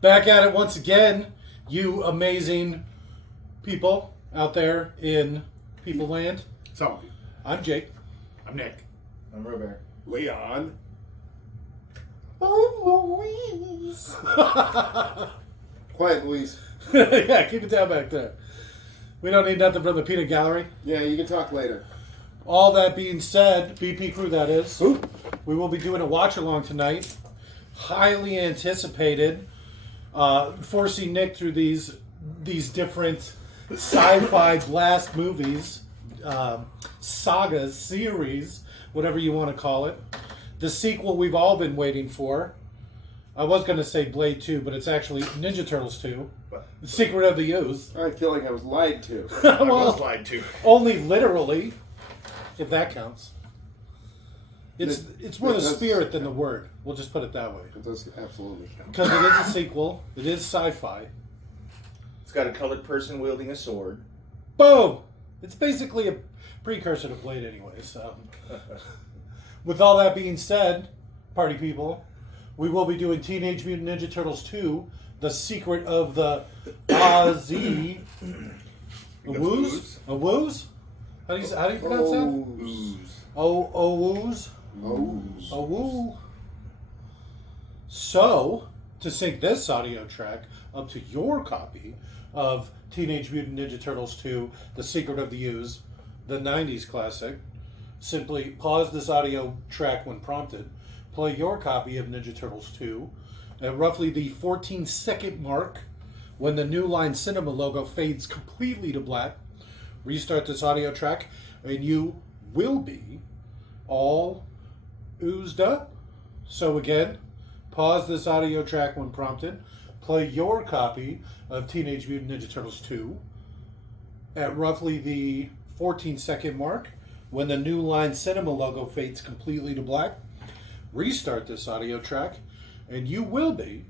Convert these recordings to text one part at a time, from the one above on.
Back at it once again, you amazing people out there in People Land. So, I'm Jake. I'm Nick. I'm Robert. Leon. I'm Louise. Quiet, Louise. Yeah, keep it down back there. We don't need nothing from the peanut gallery. Yeah, you can talk later. All that being said, BP crew that is, Who? we will be doing a watch along tonight. Highly anticipated. Forcing Nick through these different sci-fi blast movies, sagas, series, whatever you want to call it. The sequel we've all been waiting for. I was going to say Blade 2, but it's actually Ninja Turtles 2. The Secret of the Ooze. I feel like I was lied to. I was lied to. Only literally, if that counts. It's more the spirit than the word. We'll just put it that way. It does absolutely count. Because it is a sequel. It is sci-fi. It's got a colored person wielding a sword. Boom! It's basically a precursor to Blade anyway, so. With all that being said, party people, we will be doing Teenage Mutant Ninja Turtles 2, The Secret of the Ooze? Ooze? How do you pronounce that? Ooze. Ooze? Ooze. Woo. So, to sync this audio track up to your copy of Teenage Mutant Ninja Turtles 2, The Secret of the Ooze, the 90s classic, simply pause this audio track when prompted, play your copy of Ninja Turtles 2 at roughly the 14-second mark when the New Line Cinema logo fades completely to black. Restart this audio track, and you will be all oozed up. So again, pause this audio track when prompted, play your copy of Teenage Mutant Ninja Turtles 2 at roughly the 14-second mark when the New Line Cinema logo fades completely to black. Restart this audio track, and you will be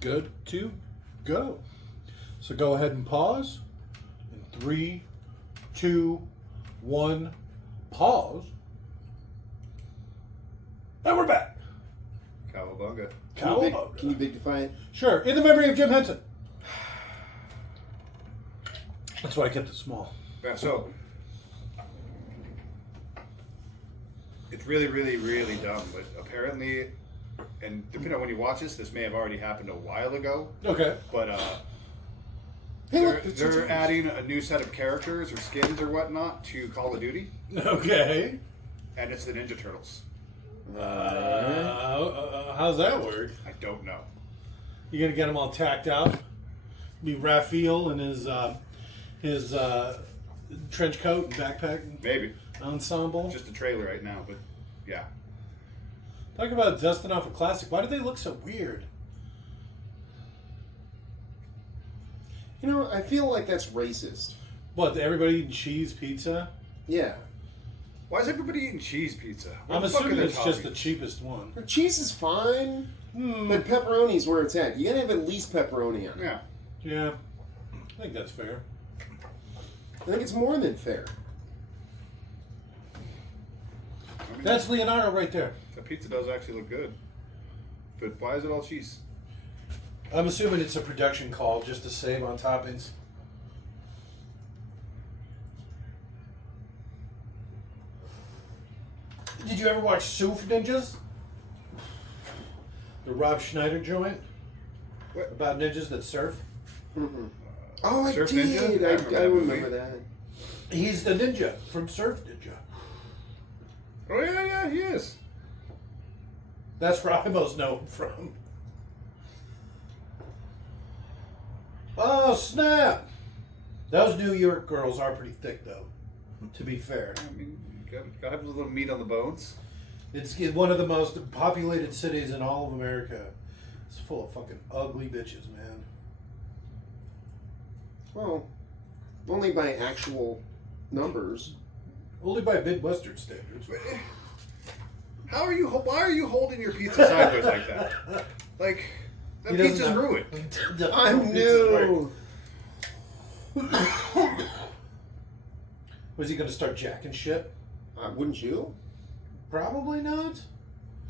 good to go. So go ahead and pause. In 3, 2, 1, pause. And we're back. Cowabunga. Cowabunga. Can you big defy it? Sure, in the memory of Jim Henson. That's why I kept it small. Yeah, so, it's really, really, really dumb, but apparently, and depending on when you watch this may have already happened a while ago, Okay. but Hey, look, they're adding a new set of characters or skins or whatnot to Call of Duty, Okay. and it's the Ninja Turtles. How's that work? I don't know. You gonna get them all tacked out? Be Raphael in his trench coat and backpack Maybe. ensemble. Just a trailer right now, but yeah. Talk about dusting off a classic. Why do they look so weird? You know, I feel like that's racist. What? Everybody eating cheese pizza? Yeah. Why is everybody eating cheese pizza? What I'm the fuck are assuming their it's just the toppings? cheapest one. Cheese is fine, but pepperoni's where it's at. You gotta have at least pepperoni on it. Yeah. Yeah, I think that's fair. I think it's more than fair. I mean, That's Leonardo right there. the pizza does actually look good. But why is it all cheese? I'm assuming it's a production call just to save on toppings. Did you ever watch Surf Ninjas? The Rob Schneider joint? What? About ninjas that surf? Mm-hmm. Oh, I Surf did. Ninja? I remember that. He's the ninja from Surf Ninja. Oh yeah, he is. That's where I most know him from. Oh, snap! Those New York girls are pretty thick, though, to be fair. I mean, you gotta have a little meat on the bones. It's one of the most populated cities in all of America. It's full of fucking ugly bitches, man. Well, only by actual numbers. Only by Midwestern standards. How are you? Why are you holding your pizza sideways like that? Like that He doesn't pizza's know. ruined. I'm new. Was he going to start jacking shit? Wouldn't you? Probably not.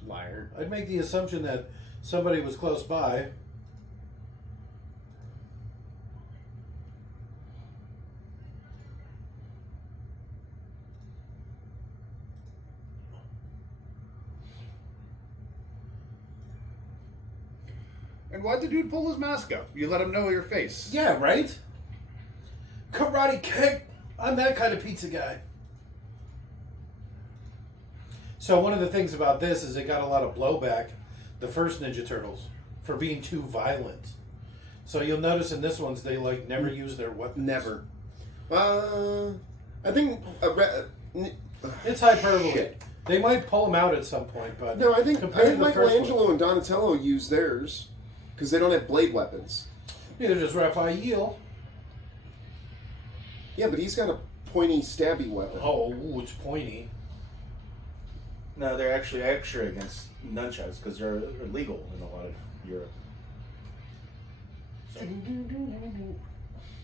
Liar. I'd make the assumption that somebody was close by. And why'd the dude pull his mask up? You let him know your face. Yeah, right? Karate kick. I'm that kind of pizza guy. So one of the things about this is it got a lot of blowback, the first Ninja Turtles, for being too violent. So you'll notice in this one's they like never use their weapons. Never. I think It's hyperbole. Shit. They might pull them out at some point, but no. I think compared to the first Michelangelo one, and Donatello use theirs because they don't have blade weapons. neither does Raphael. Yeah, but he's got a pointy, stabby weapon. Oh, it's pointy. No, they're actually extra against nunchucks because they're illegal in a lot of Europe. So,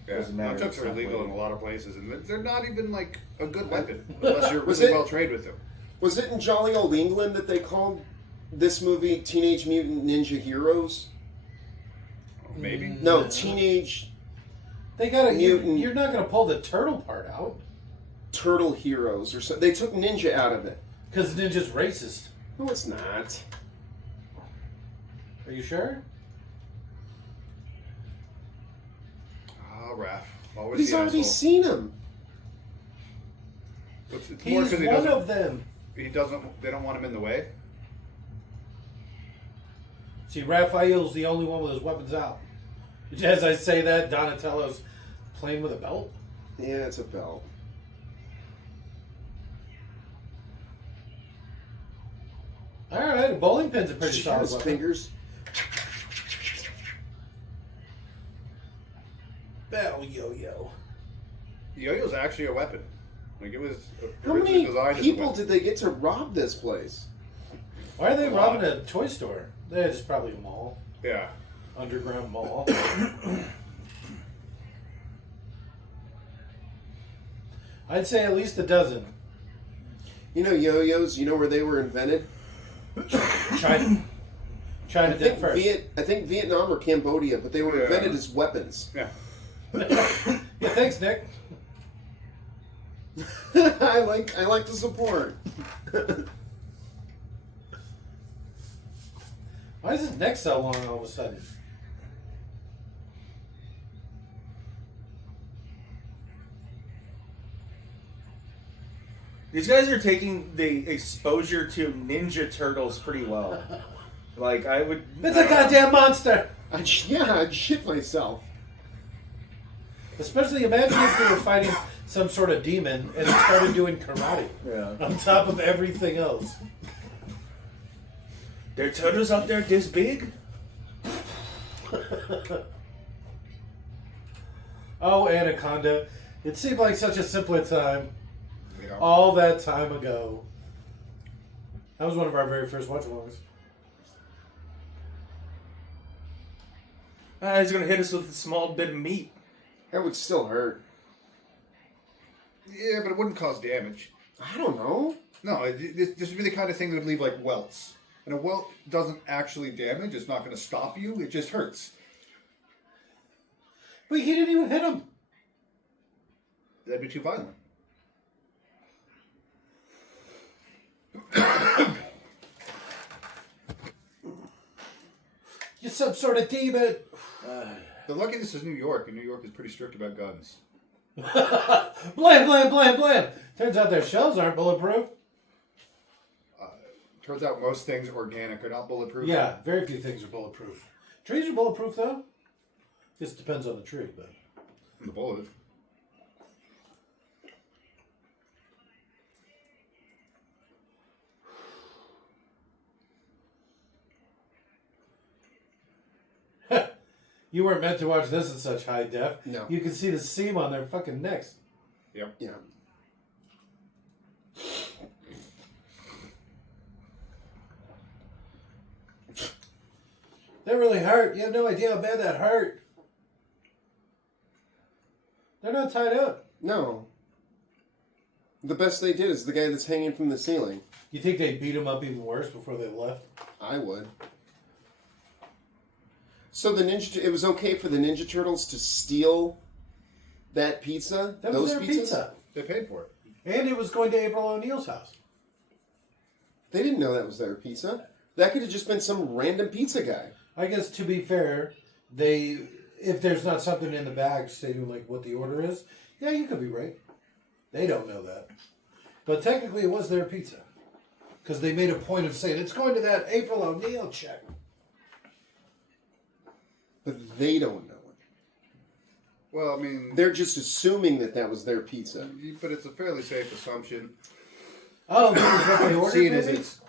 Yeah, Doesn't matter, nunchucks it's are not illegal weighted. in a lot of places, and they're not even like a good weapon unless you're Was really it- well trained with them. Was it in jolly old England that they called this movie Teenage Mutant Ninja Heroes? Maybe. No, Yeah. Teenage They gotta. Mutant. You're not gonna pull the turtle part out Turtle Heroes or so. They took ninja out of it. because Ninja's racist. No, it's not. Are you sure? Ah, Raph. Always But he's the already asshole. seen him. It's more He's because he one doesn't. of them. He doesn't. They don't want him in the way. See, Raphael's the only one with his weapons out. As I say that, Donatello's playing with a belt. Yeah, it's a belt. All right, a bowling pin's a pretty solid His weapon. fingers. Bell yo-yo. Yo-yo's actually a weapon. Like it was How originally many designed as a people weapon. did they get to rob this place? Why are they A lot. robbing a toy store? It's probably a mall, Yeah. underground mall. I'd say at least a dozen. You know yo-yos, you know where they were invented? China. China I did think, first. I think Vietnam or Cambodia, but they were Yeah. invented as weapons. Yeah. Yeah, thanks, Nick. I like the support. Why is his neck so long all of a sudden? these guys are taking the exposure to Ninja Turtles pretty well. Like I would. It's a goddamn monster! I'd shit myself. Especially imagine if we were fighting some sort of demon and it started doing karate Yeah. on top of everything else. There are turtles out there this big. Oh, Anaconda. It seemed like such a simpler time. Yeah. All that time ago. That was one of our very first watch-alongs. He's gonna hit us with a small bit of meat. That would still hurt. Yeah, but it wouldn't cause damage. I don't know. No, this would be the kind of thing that would leave like welts. And a welt doesn't actually damage. It's not going to stop you. It just hurts. But he didn't even hit him. That'd be too violent. You're some sort of demon. They're lucky this is New York, and New York is pretty strict about guns. Blam, blam, blam, blam. Turns out their shells aren't bulletproof. Turns out most things organic are not bulletproof. Yeah, very few things are bulletproof. Trees are bulletproof, though. This depends on the tree, but... The bullet. You weren't meant to watch this in such high def. No. You can see the seam on their fucking necks. Yep. Yeah. That really hurt. You have no idea how bad that hurt. They're not tied up. No. The best they did is the guy that's hanging from the ceiling. You think they beat him up even worse before they left? I would. So it was okay for the Ninja Turtles to steal that pizza? That was those their pizzas? pizza. They paid for it. And it was going to April O'Neil's house. They didn't know that was their pizza. That could have just been some random pizza guy. I guess to be fair, if there's not something in the bag stating like what the order is, yeah, you could be right. They don't know that. But technically it was their pizza. Because they made a point of saying, it's going to that April O'Neil check. But they don't know it. Well, I mean, They're just assuming that was their pizza. but it's a fairly safe assumption. Oh, that was what they ordered, Seeing as maybe? it's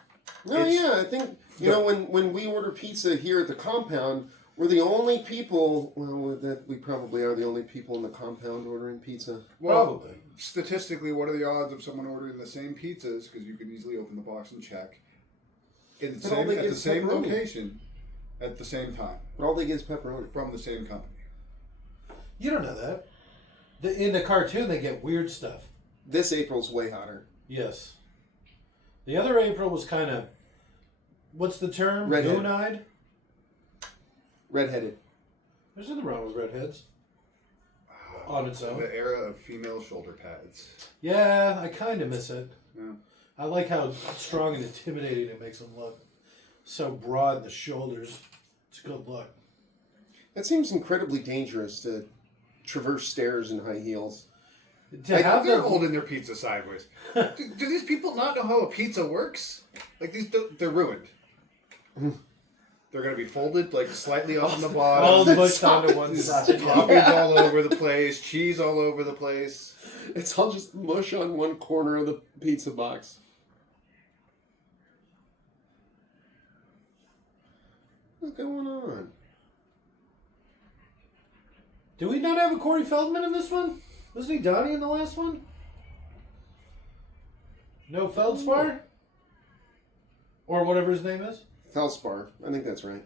No, yeah, I think, when we order pizza here at the compound, we're the only people, that we probably are the only people in the compound ordering pizza. well, Probably. statistically, what are the odds of someone ordering the same pizzas? Because you can easily open the box and check at But all they the get is same pepperoni. location at the same time But all they get is pepperoni. from the same company. You don't know that. In the cartoon, they get weird stuff. This April's way hotter. Yes. The other April was kind of, what's the term? Redhead. Goon-eyed? Redheaded. There's nothing wrong with redheads. On its own. The era of female shoulder pads. Yeah, I kind of miss it. Yeah. I like how strong and intimidating it makes them look. So broad in the shoulders. It's a good look. That seems incredibly dangerous to traverse stairs in high heels. To have They're the holding their pizza sideways. do these people not know how a pizza works? Like they're ruined. They're going to be folded like slightly up on the all bottom. mushed onto one side. Toppings all over the place. Cheese all over the place. It's all just mush on one corner of the pizza box. What's going on? Do we not have a Corey Feldman in this one? Wasn't he Donnie in the last one? No Feldspar? Or whatever his name is? Felspar. I think that's right.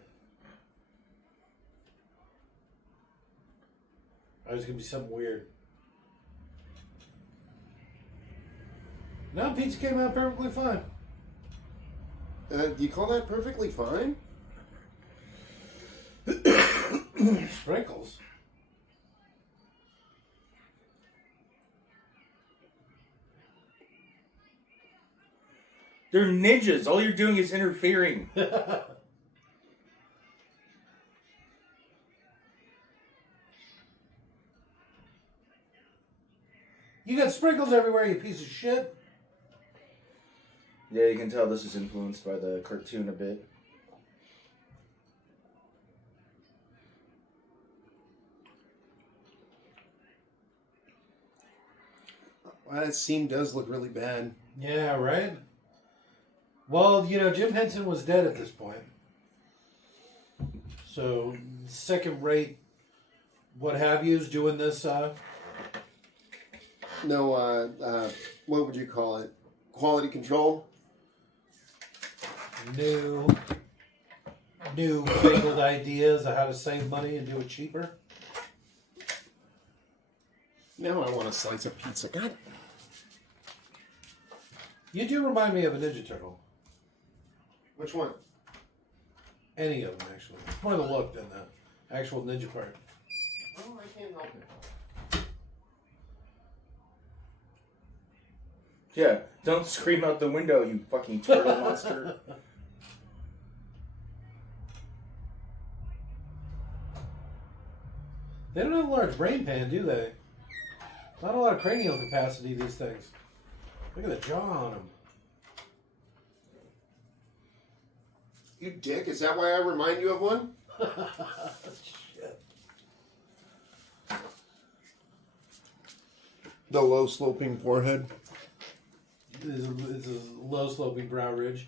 Or it's going to be something weird. No, pizza came out perfectly fine. Do you call that perfectly fine? Sprinkles. They're ninjas. All you're doing is interfering. You got sprinkles everywhere, you piece of shit. Yeah, you can tell this is influenced by the cartoon a bit. Well, that scene does look really bad. Yeah, right? Well, Jim Henson was dead at this point. So, second rate, what have you, is doing this, No, what would you call it? Quality control? new fangled ideas of how to save money and do it cheaper. Now I want a slice of pizza. God. You do remind me of a Ninja Turtle. Which one? Any of them, actually. More the look than the actual ninja part. Oh, I can't help it. Yeah, don't scream out the window, you fucking turtle monster. They don't have a large brain pan, do they? Not a lot of cranial capacity, these things. Look at the jaw on them. You dick, is that why I remind you of one? Shit. The low sloping forehead. It's a low sloping brow ridge.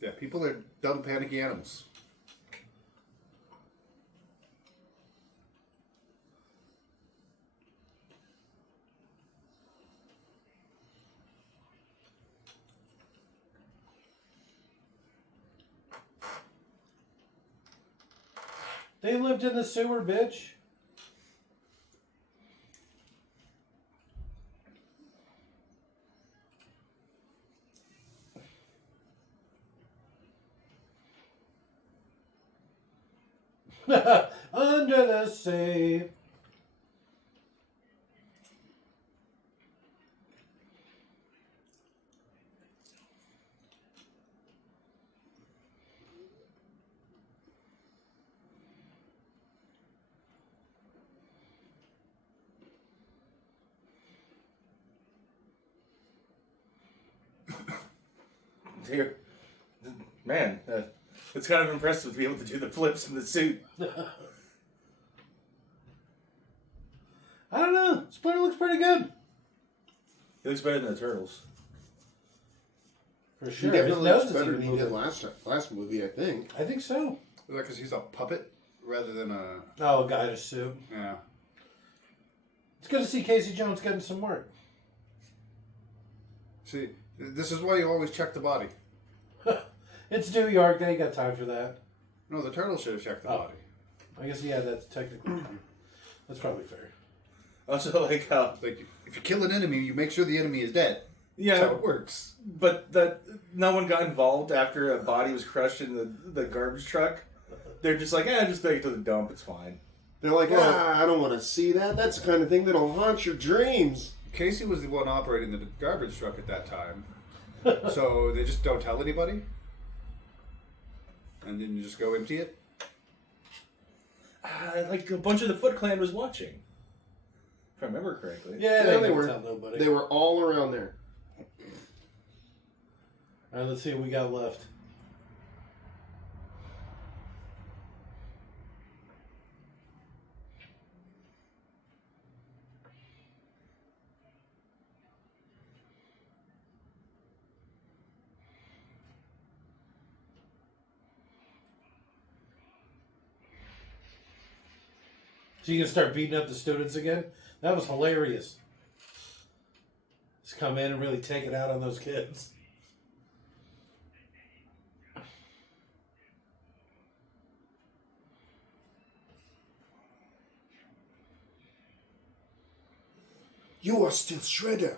Yeah, people are dumb, panicky animals. They lived in the sewer, bitch. Under the sea. Man, it's kind of impressive to be able to do the flips in the suit. I don't know. Splinter looks pretty good. He looks better than the Turtles. For He sure. His definitely nose looks is better even than he did moving. last movie, I think. I think so. Is that because he's a puppet rather than a... Oh, a guy in a suit. Yeah. It's good to see Casey Jones getting some work. See, this is why you always check the body. It's New York. They ain't got time for that. No, the turtle should have checked the Oh. body. I guess, yeah, that's technically true. That's probably fair. Also, like, Like, if you kill an enemy, you make sure the enemy is dead. yeah, That's how it works. but that no one got involved after a body was crushed in the garbage truck. They're just like, just take it to the dump. It's fine. They're like, I don't want to see that. That's the kind of thing that'll haunt your dreams. Casey was the one operating the garbage truck at that time. So they just don't tell anybody? And then you just go empty it? Like a bunch of the Foot Clan was watching, if I remember correctly. Yeah, Yeah, they were. tell nobody. They were all around there. All right, let's see what we got left. So you gonna start beating up the students again? That was hilarious. Just come in and really take it out on those kids. You are still Shredder.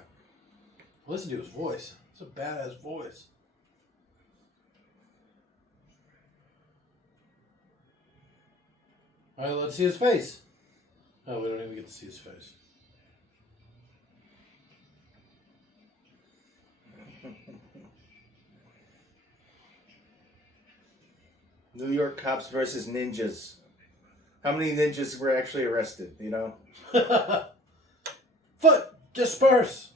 Listen to his voice. It's a badass voice. All right, let's see his face. Oh, we don't even get to see his face. New York cops versus ninjas. How many ninjas were actually arrested? You know. Foot, disperse.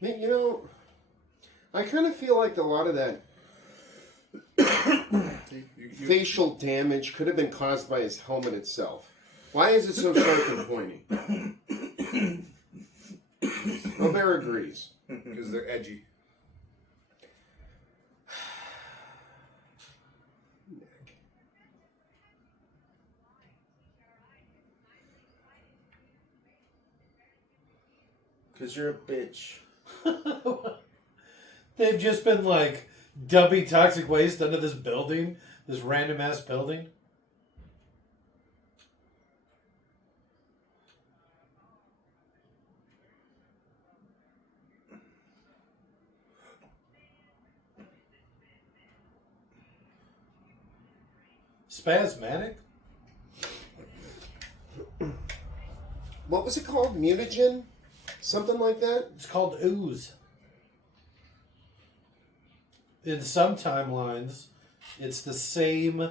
You know, I kind of feel like a lot of that facial damage could have been caused by his helmet itself. Why is it so sharp and pointy? Robert agrees. Because they're edgy. Because you're a bitch. They've just been like dumping toxic waste under this building, this random ass building. Spasmatic? What was it called? Mutagen? Something like that? It's called Ooze. In some timelines, it's the same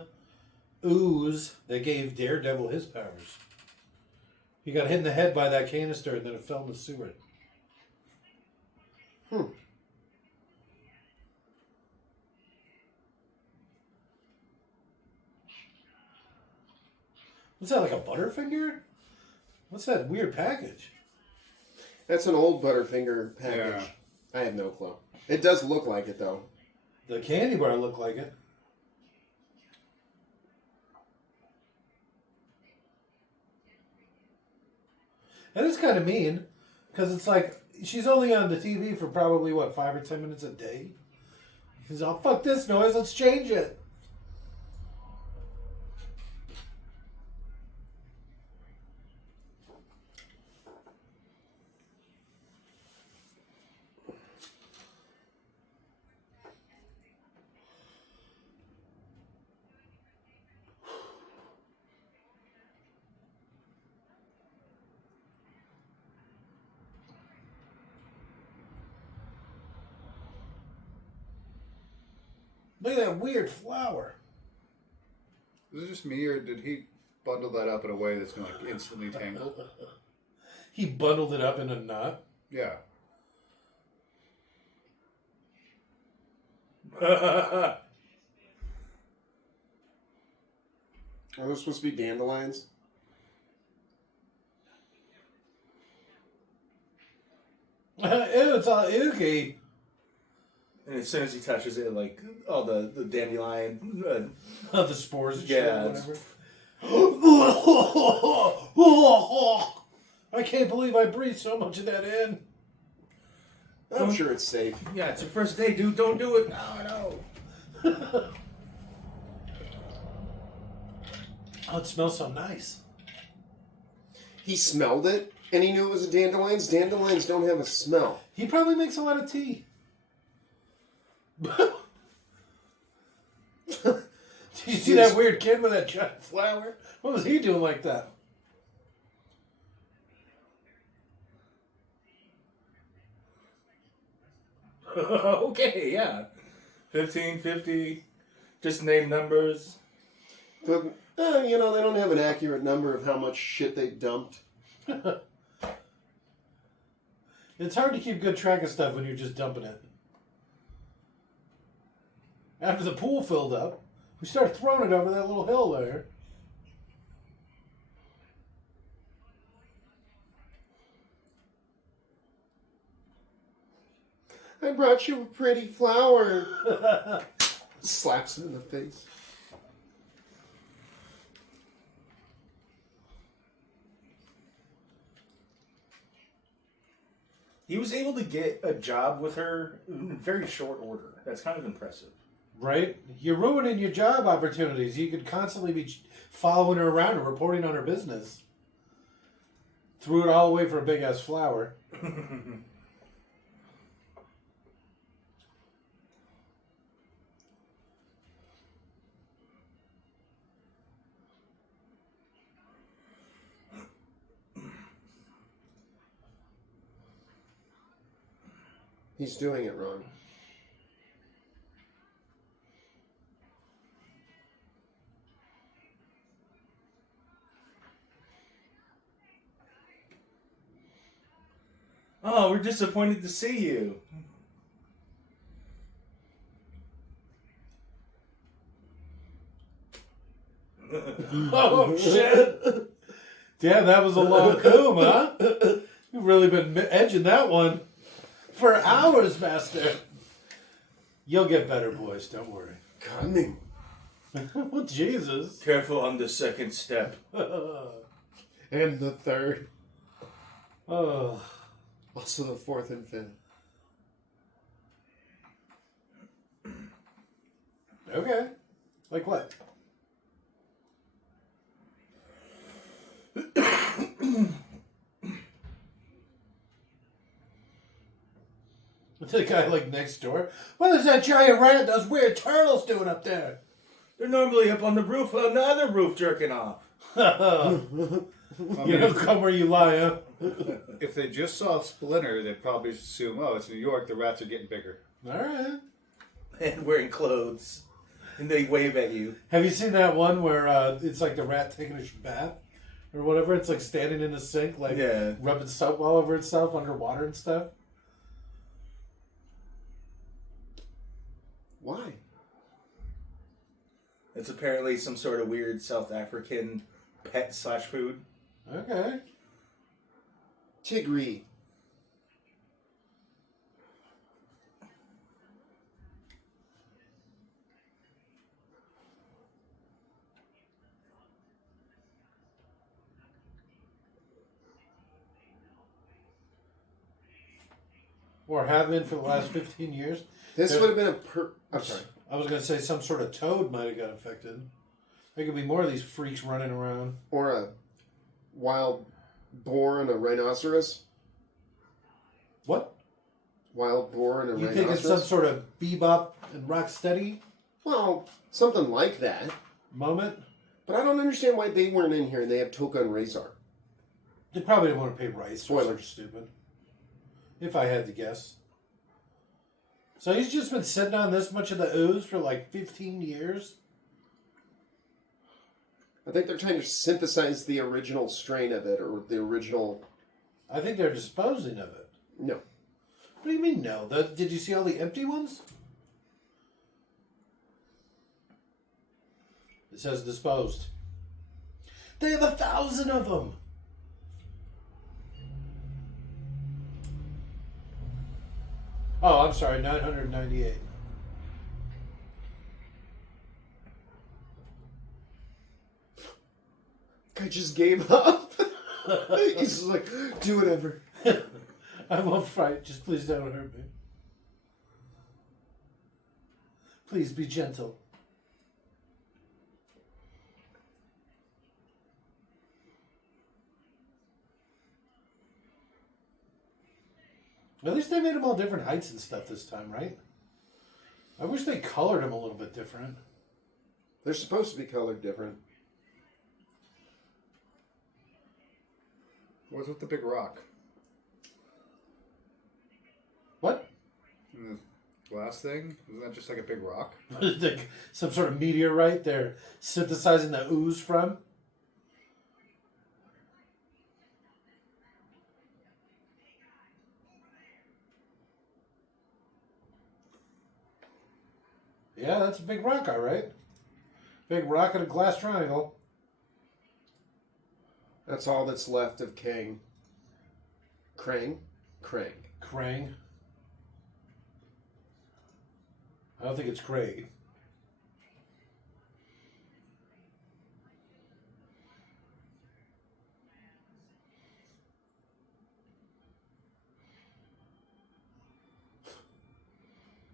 ooze that gave Daredevil his powers. He got hit in the head by that canister and then it fell in the sewer. What's that, like a Butterfinger? What's that weird package? That's an old Butterfinger package. Yeah. I have no clue. It does look like it, though. The candy bar looked like it. That is kind of mean, because it's like, she's only on the TV for probably, 5 or 10 minutes a day? She's all, fuck this noise, let's change it. Look at that weird flower. Is it just me, or did he bundle that up in a way that's going to like instantly tangle? He bundled it up in a knot. Yeah. Are those supposed to be dandelions? Ew, it's all ooky. And as soon as he touches it, like, all the dandelion... The spores and Yeah, shit or whatever. I can't believe I breathed so much of that in. I'm sure it's safe. yeah, it's your first day, dude. Don't do it. No. Oh, it smells so nice. He smelled it, and he knew it was a dandelions. Dandelions don't have a smell. He probably makes a lot of tea. Do you see that weird kid with that giant flower? What was he doing like that? Okay, yeah. 15, 50. Just name numbers. But, they don't have an accurate number of how much shit they dumped. It's hard to keep good track of stuff when you're just dumping it. After the pool filled up, we started throwing it over that little hill there. I brought you a pretty flower. Slaps him in the face. He was able to get a job with her in very short order. That's kind of impressive. Right? You're ruining your job opportunities. You could constantly be following her around and reporting on her business. Threw it all away for a big ass flower. He's doing it wrong. Oh, we're disappointed to see you. Oh, shit. Damn, that was a long comb, huh? You've really been edging that one for hours, master. You'll get better, boys. Don't worry. Coming. Well, Jesus. Careful on the second step. And the third. Oh. Also the fourth and fifth. Okay. Like what? The guy like next door. What is that giant rat? Those weird turtles doing up there? They're normally up on the roof, on the other roof, jerking off. You don't come where you lie, huh? If they just saw Splinter, they'd probably assume, oh, it's New York, the rats are getting bigger. All right. And wearing clothes. And they wave at you. Have you seen that one where it's like the rat taking a bath or whatever? It's like standing in the sink, like rubbing soap all over itself underwater and stuff. Why? It's apparently some sort of weird South African pet / food. Okay. Tigri. Or have been for the last 15 years. This would have been I'm sorry. I was going to say some sort of toad might have got affected. There could be more of these freaks running around. Or a wild boar and a rhinoceros. What? Wild boar and a You rhinoceros. think it's some sort of bebop and rocksteady Well, something like that. moment? But I don't understand why they weren't in here and they have Toka and Razor. They probably didn't want to pay rights. Spoiler. They're stupid. If I had to guess. So he's just been sitting on this much of the ooze for like 15 years? I think they're trying to synthesize the original strain of it or the original I think they're disposing of it. No. What do you mean no? Did you see all the empty ones? It says disposed. They have 1,000 of them. Oh, I'm sorry, 998. I just gave up. He's just like, do whatever. I won't fight. Just please don't hurt me. Please be gentle. At least they made them all different heights and stuff this time, right? I wish they colored them a little bit different. They're supposed to be colored different. What's with the big rock? What? And the last thing? Isn't that just like a big rock? Like some sort of meteorite they're synthesizing the ooze from? Yeah, that's a big rock, all right. Big rock in a glass triangle. That's all that's left of Kang. Krang? Krang. Krang. I don't think it's Craig.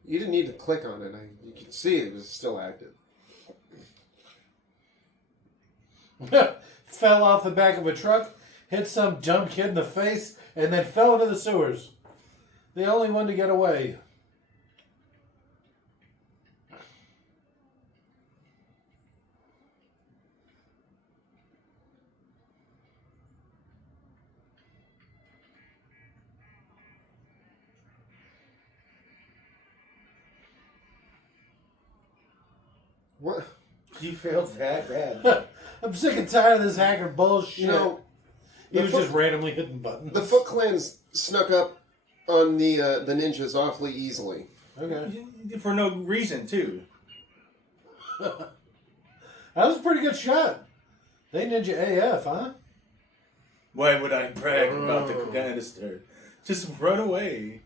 You didn't need to click on it. You could see it was still active. Fell off the back of a truck, hit some dumb kid in the face, and then fell into the sewers. The only one to get away. What? You failed that bad. I'm sick and tired of this hacker bullshit. You know, he the was just randomly hitting buttons. The Foot Clan snuck up on the ninjas awfully easily. Okay. For no reason, too. That was a pretty good shot. They ninja AF, huh? Why would I brag about the canister? Just run away.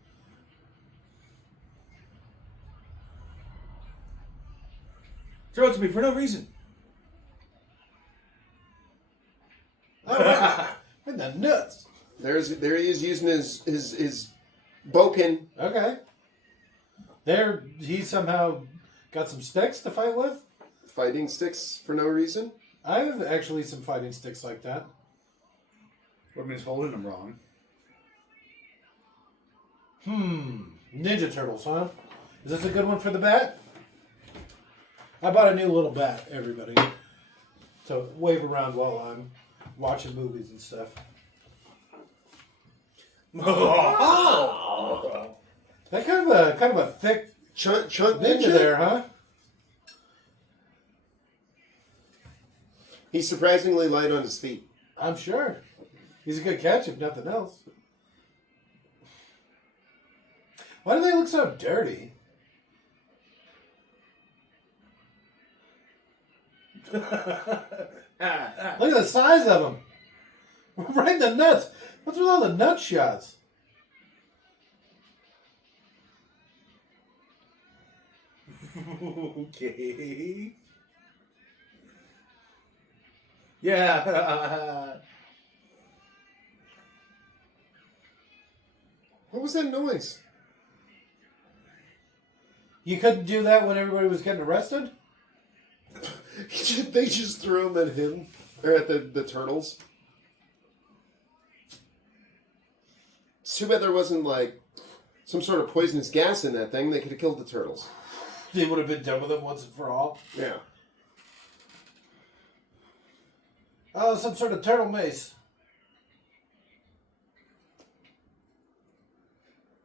Throw it to me for no reason. All right. In the nuts. There he is using his boken. Okay. There, he somehow got some sticks to fight with. Fighting sticks for no reason. I have actually some fighting sticks like that. What means holding them wrong? Ninja Turtles, huh? Is this a good one for the bat? I bought a new little bat, everybody, to wave around while I'm watching movies and stuff. That kind of a thick Chunk ninja ninja there, huh? He's surprisingly light on his feet. I'm sure. He's a good catch, if nothing else. Why do they look so dirty? Look at the size of them. Right in the nuts. What's with all the nut shots? Okay. Yeah. What was that noise? You couldn't do that when everybody was getting arrested? They just threw him at him. Or at the turtles. It's too bad there wasn't, like, some sort of poisonous gas in that thing. They could have killed the turtles. They would have been done with it once and for all. Yeah. Oh, some sort of turtle mace.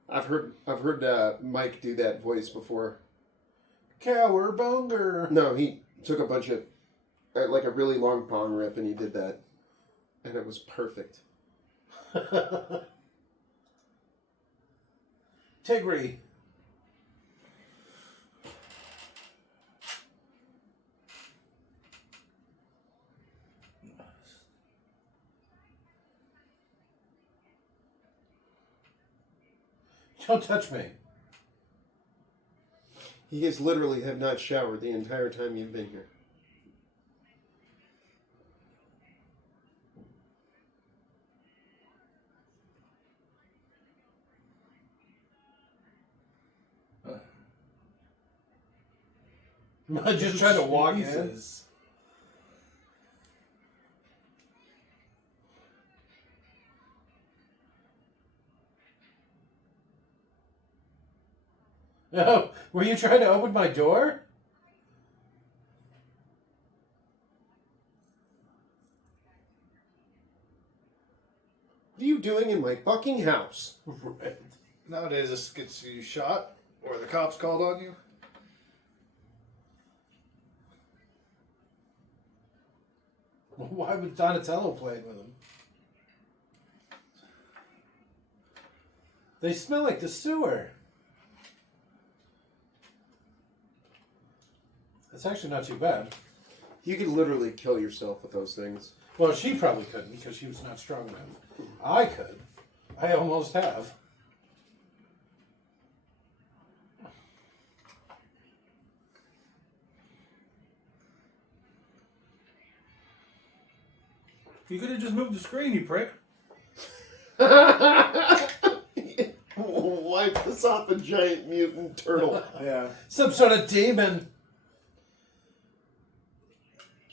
I've heard Mike do that voice before. Cowabunga. No, he took a bunch of, like a really long pong rip, and he did that. And it was perfect. Tigray. Don't touch me. You guys literally have not showered the entire time you've been here. I'm just trying to walk in. Jesus. Oh, were you trying to open my door? What are you doing in my fucking house? Right. Nowadays, this gets you shot, or the cops called on you. Why was Donatello playing with him? They smell like the sewer. That's actually not too bad. You could literally kill yourself with those things. Well, she probably couldn't because she was not strong enough. I could. I almost have. You could have just moved the screen, you prick. Wipe this off a giant mutant turtle. Yeah. Some sort of demon.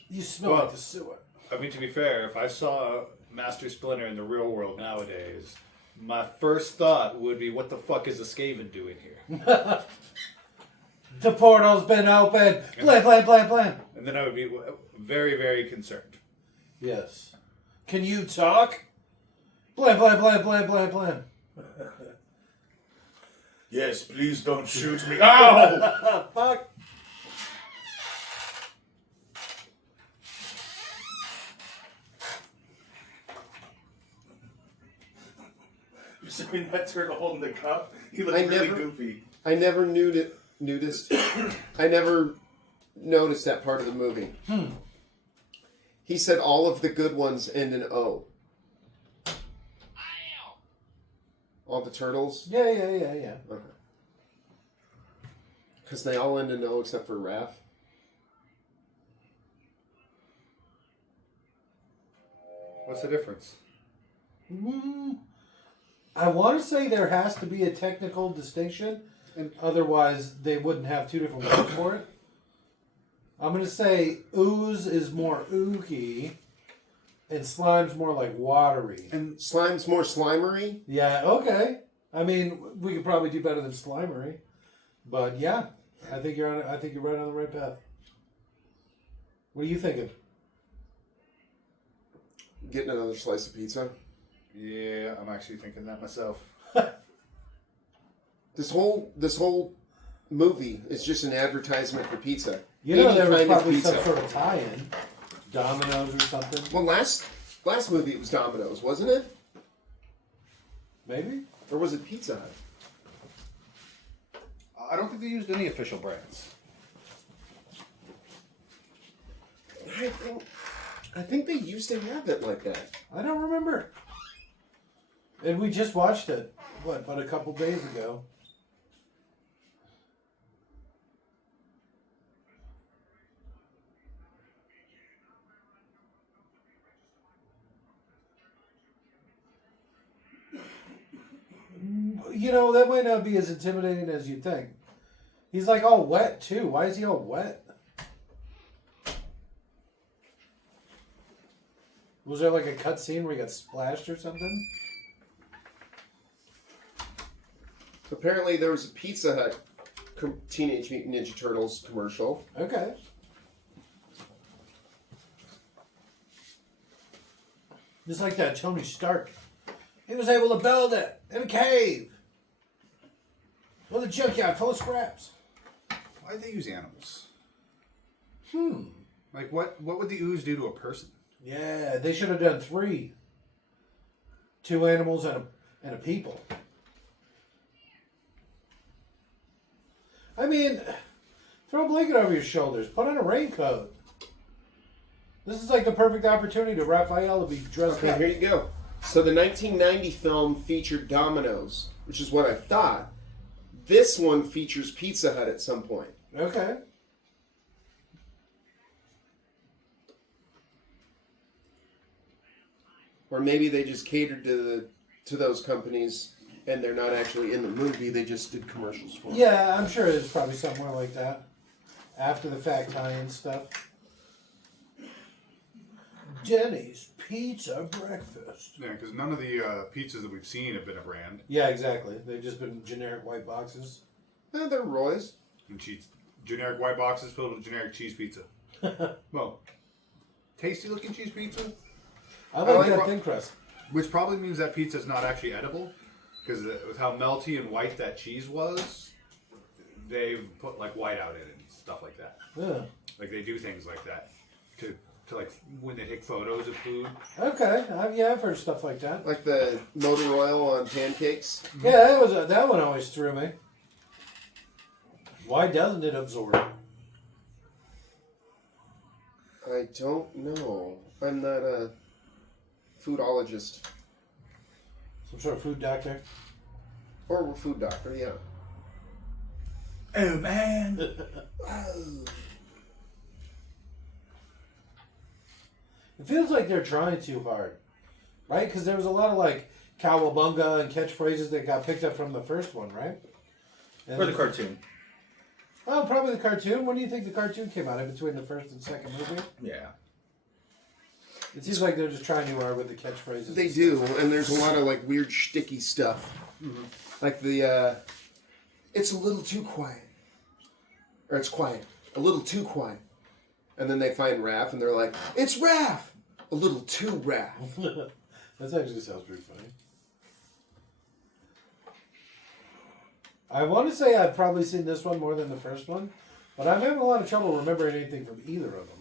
You smell Well, like the sewer. I mean, to be fair, if I saw Master Splinter in the real world nowadays, my first thought would be, what the fuck is the Skaven doing here? The portal's been opened. Blam, blam, blam, blam. And then I would be very, very concerned. Yes. Can you talk? Blam, blam, blam, blam, blam, blam. Yes, please don't shoot me. Ow! Fuck. You see that turtle holding the cup? He looks I really never- goofy. I never noticed. I never noticed that part of the movie. He said all of the good ones end in O. All the turtles? Yeah. Okay. Because they all end in O except for Raph. What's the difference? I want to say there has to be a technical distinction, and otherwise they wouldn't have two different words for it. I'm going to say ooze is more ooky, and slime's more like watery. And Slime's more slimery. Yeah, okay. I mean, we could probably do better than slimery, but yeah, I think you're right on the right path. What are you thinking? Getting another slice of pizza. yeah, I'm actually thinking that myself. This whole movie is just an advertisement for pizza. You know, Any there was kind of probably some pizza. sort of tie-in, Domino's or something, Well, last movie it was Domino's, wasn't it? maybe. Or was it Pizza Hut? I don't think they used any official brands. I think they used to have it like that. I don't remember. And we just watched it, about a couple days ago. You know, that might not be as intimidating as you think. He's like all wet too. Why is he all wet? Was there like a cut scene where he got splashed or something? Apparently there was a Pizza Hut Teenage Mutant Ninja Turtles commercial. Okay. Just like that Tony Stark. He was able to build it in a cave. With a junkyard full of scraps. Why'd they use animals? Hmm. Like, what would the ooze do to a person? Yeah, they should have done 3. 2 animals and a people. I mean, throw a blanket over your shoulders. Put on a raincoat. This is like the perfect opportunity to Raphael to be dressed Okay, up. here you go. So the 1990 film featured Domino's, which is what I thought. This one features Pizza Hut at some point. Okay. Or maybe they just catered to those companies and they're not actually in the movie, they just did commercials for them. Yeah, I'm sure there's probably somewhere like that. After the fact tie-in stuff. Denny's Pizza Breakfast. Yeah, because none of the pizzas that we've seen have been a brand. Yeah, exactly. They've just been generic white boxes. They're Roy's. And generic white boxes filled with generic cheese pizza. Well, tasty looking cheese pizza, I like like that ro- thin crust. which probably means that pizza is not actually edible. Because with how melty and white that cheese was, they've put like whiteout in it and stuff like that. Yeah. Like they do things like that to like when they take photos of food. Okay. I've heard stuff like that. Like the motor oil on pancakes. Yeah, that one always threw me. Why doesn't it absorb? I don't know. I'm not a foodologist. Some sort of food doctor. Or a food doctor, yeah. Oh man. It feels like they're trying too hard, right? Because there was a lot of like cowabunga and catchphrases that got picked up from the first one, right? And Or the cartoon. Well, probably the cartoon. When do you think the cartoon came out? In between the first and second movie? Yeah. It seems like they're just trying too hard with the catchphrases. They do, and there's a lot of like weird shticky stuff. Like the it's a little too quiet. Or it's quiet. A little too quiet. And then they find Raph and they're like, it's Raph! A little too Raph. That actually sounds pretty funny. I want to say I've probably seen this one more than the first one, but I'm having a lot of trouble remembering anything from either of them.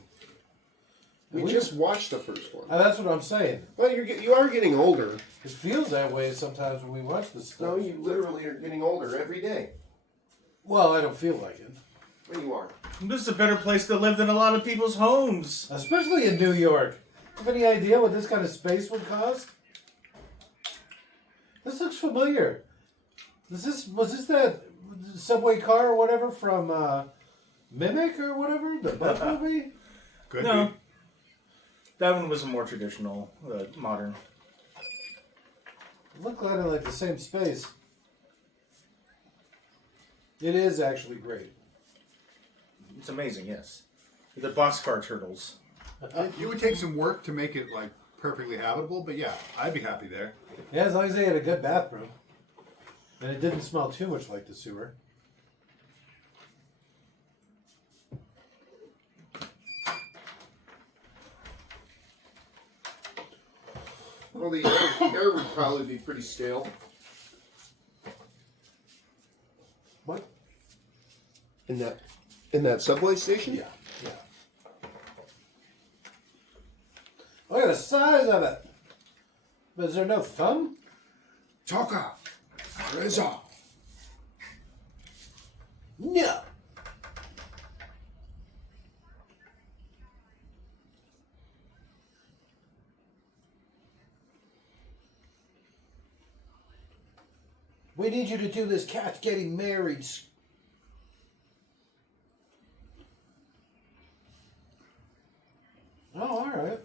We just watched the first one. That's what I'm saying. Well, you are getting older. It feels that way sometimes when we watch this stuff. No, you literally are getting older every day. Well, I don't feel like it. Well, you are. This is a better place to live than a lot of people's homes. Especially in New York. Have any idea what this kind of space would cost? This looks familiar. Was this that subway car or whatever from Mimic or whatever? The Buff movie? Could No. be. That one was a more traditional, modern. It looked kind of like the same space. It is actually great. It's amazing, yes. The boxcar turtles. It would take some work to make it like perfectly habitable, but yeah, I'd be happy there. Yeah, as long as they had a good bathroom. And it didn't smell too much like the sewer. Well, the air would probably be pretty stale. What? In that subway station? Yeah. Look at the size of it. But is there no thumb? Toka! Reza! No. We need you to do this cat's getting married. Oh, all right.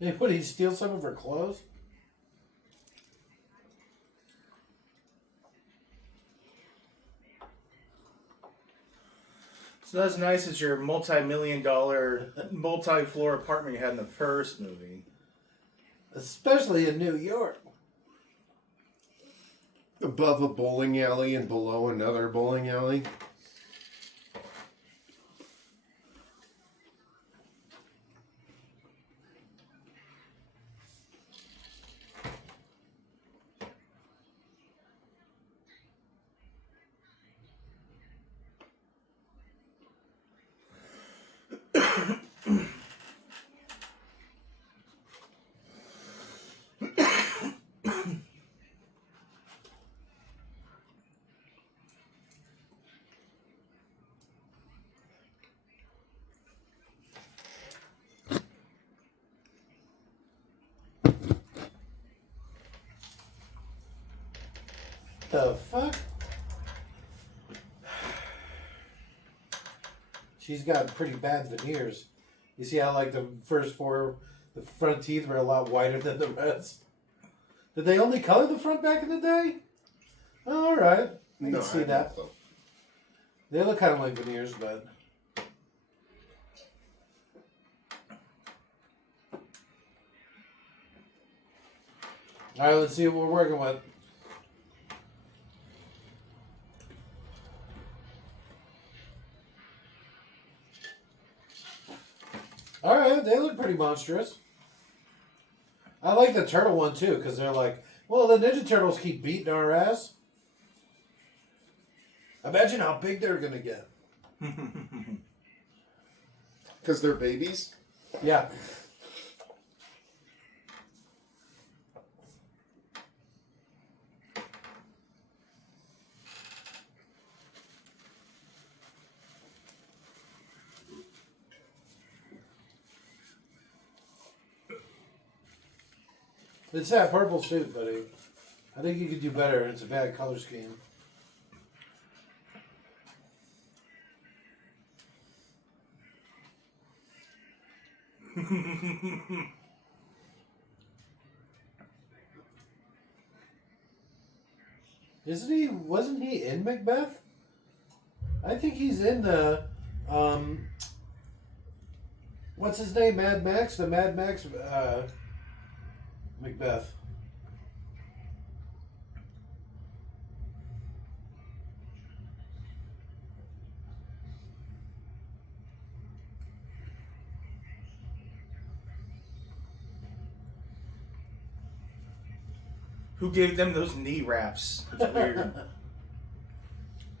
Hey, what, did he steal some of her clothes? So that's nice as your multi-million-dollar, multi-floor apartment you had in the first movie. Especially in New York. Above a bowling alley and below another bowling alley. The fuck? She's got pretty bad veneers. You see how like the first four, the front teeth were a lot whiter than the rest? Did they only color the front back in the day? Oh, all right. I can see that. So. They look kind of like veneers, but... All right, let's see what we're working with. All right, they look pretty monstrous. I like the turtle one too, because they're like, well, the Ninja Turtles keep beating our ass. Imagine how big they're gonna get. Because they're babies? Yeah. It's that purple suit, buddy. I think you could do better. It's a bad color scheme. Isn't he? Wasn't he in Macbeth? I think he's in the. What's his name? Mad Max. The Mad Max. Macbeth. Who gave them those knee wraps? It's weird.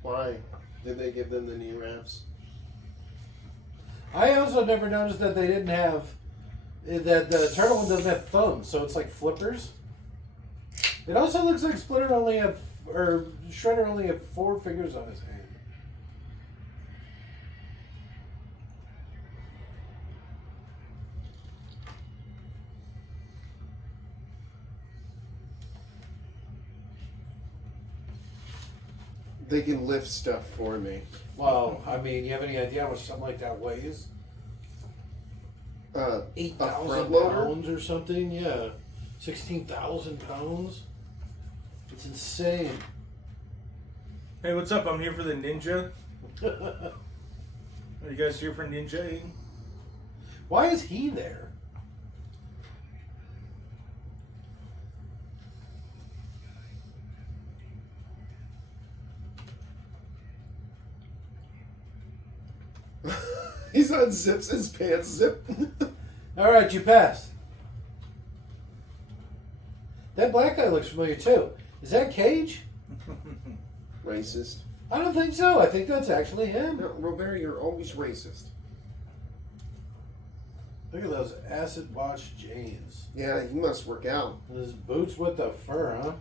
Why did they give them the knee wraps? I also never noticed that they didn't have that the turtle one doesn't have thumbs, so it's like flippers. It also looks like Splinter only have or Shredder only have 4 fingers on his hand. They can lift stuff for me. Well, I mean, you have any idea how much something like that weighs? A 8,000 front loader? pounds or something? Yeah. 16,000 pounds? It's insane. Hey, what's up? I'm here for the ninja. Are you guys here for ninja? Why is he there? He's unzips his pants zip. All right, you passed. That black guy looks familiar too. Is that Cage? Racist. I don't think so. I think that's actually him. No, Robert, you're always racist. Look at those acid wash jeans. Yeah, you must work out. Those boots with the fur, huh?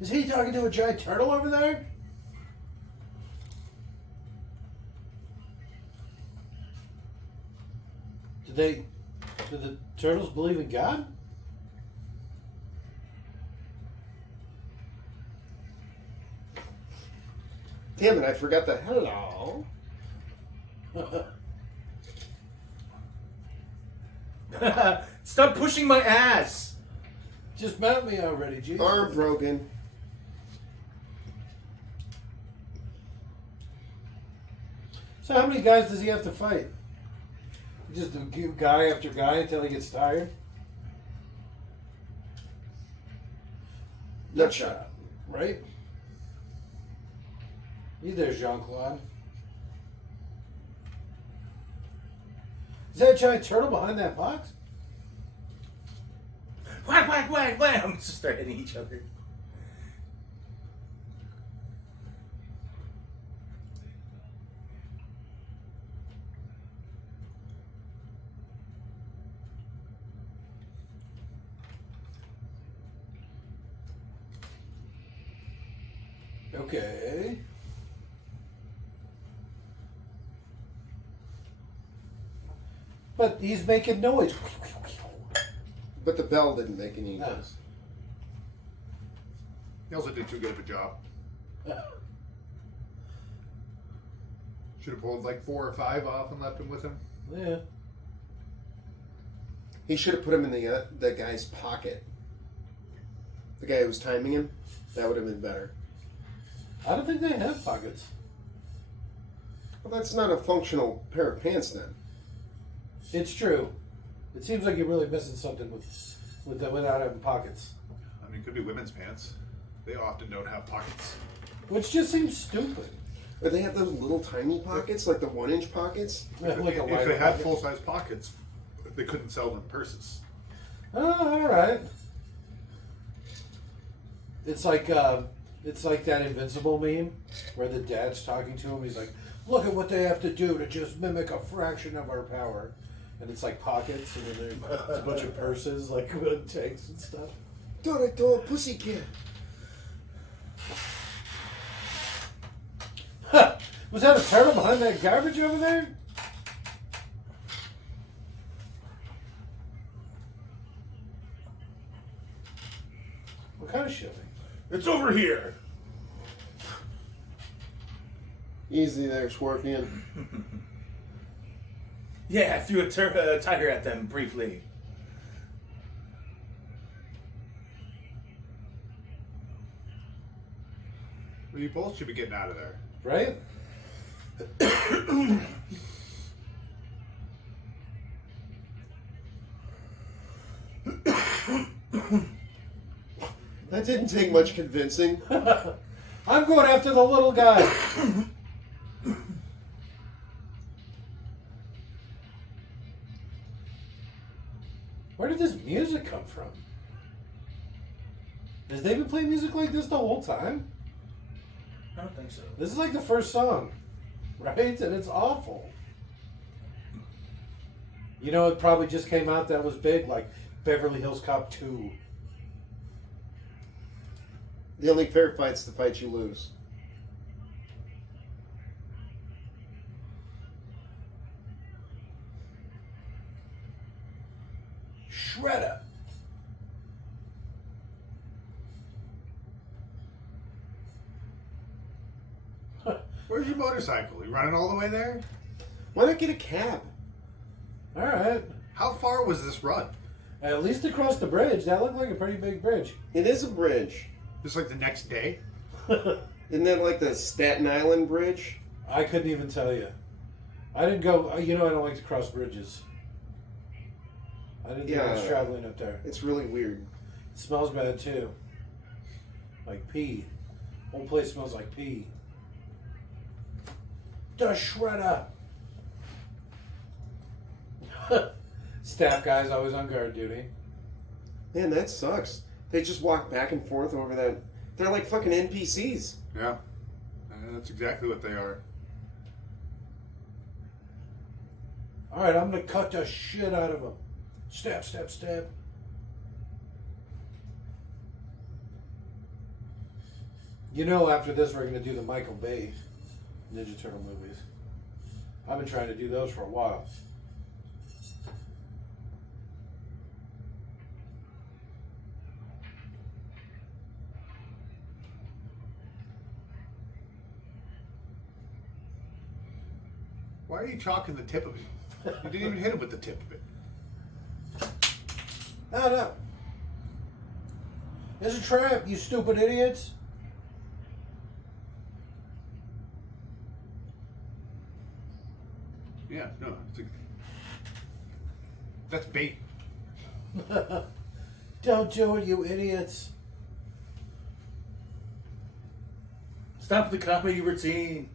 Is he talking to a giant turtle over there? Did the turtles believe in God? Damn it, I forgot the hello. Stop pushing my ass! Just mount me already, Jesus. Arm broken. So how many guys does he have to fight? Just do guy after guy until he gets tired? Nutshot. Right? You there, Jean-Claude. Is that a giant turtle behind that box? Whack, whack, whack, wham! Just start hitting each other. Okay. But he's making noise. But the bell didn't make any No. noise. He also did too good of a job. Should have pulled like 4 or 5 off and left him with him. Yeah. He should have put him in the guy's pocket. The guy who was timing him. That would have been better. I don't think they have pockets. Well, that's not a functional pair of pants then. It's true. It seems like you're really missing something without having pockets. I mean, it could be women's pants. They often don't have pockets. Which just seems stupid. But they have those little tiny pockets, like the 1-inch pockets. Like a If lighter they had pocket. full-size pockets, they couldn't sell them purses. Oh, all right. It's like that Invincible meme where the dad's talking to him. He's like, "Look at what they have to do to just mimic a fraction of our power," and it's like pockets, and then there's a bunch of purses, like with tanks and stuff. Dorito pussycat. Huh. Was that a turtle behind that garbage over there? What kind of shoving? It's over here. Easy there, Scorpion. Yeah, I threw a tiger at them briefly. Well, you both should be getting out of there. Right? That didn't take much convincing. I'm going after the little guy. Where did this music come from? Has they been playing music like this the whole time? I don't think so. This is like the first song, right? And it's awful. You know, it probably just came out that was big, like Beverly Hills Cop 2. The only fair fight's the fight you lose. Shredder. Where's your motorcycle? You running all the way there? Why not get a cab? All right. How far was this run? At least across the bridge. That looked like a pretty big bridge. It is a bridge. Just like the next day? Isn't that like the Staten Island Bridge? I couldn't even tell you. I didn't go. You know, I don't like to cross bridges. I didn't think I was Yeah. traveling up there. It's really weird. It smells bad too. Like pee. Whole place smells like pee. The shredder. Staff guys always on guard duty. Man, that sucks. They just walk back and forth over that. They're like fucking NPCs. Yeah. That's exactly what they are. All right, I'm gonna cut the shit out of them. Stab, stab, stab. You know, after this, we're gonna do the Michael Bay Ninja Turtle movies. I've been trying to do those for a while. Why are you chalking the tip of it? You didn't even hit him with the tip of it. No, no. It's a trap, you stupid idiots. Yeah, no. That's bait. Don't do it, you idiots. Stop the comedy routine.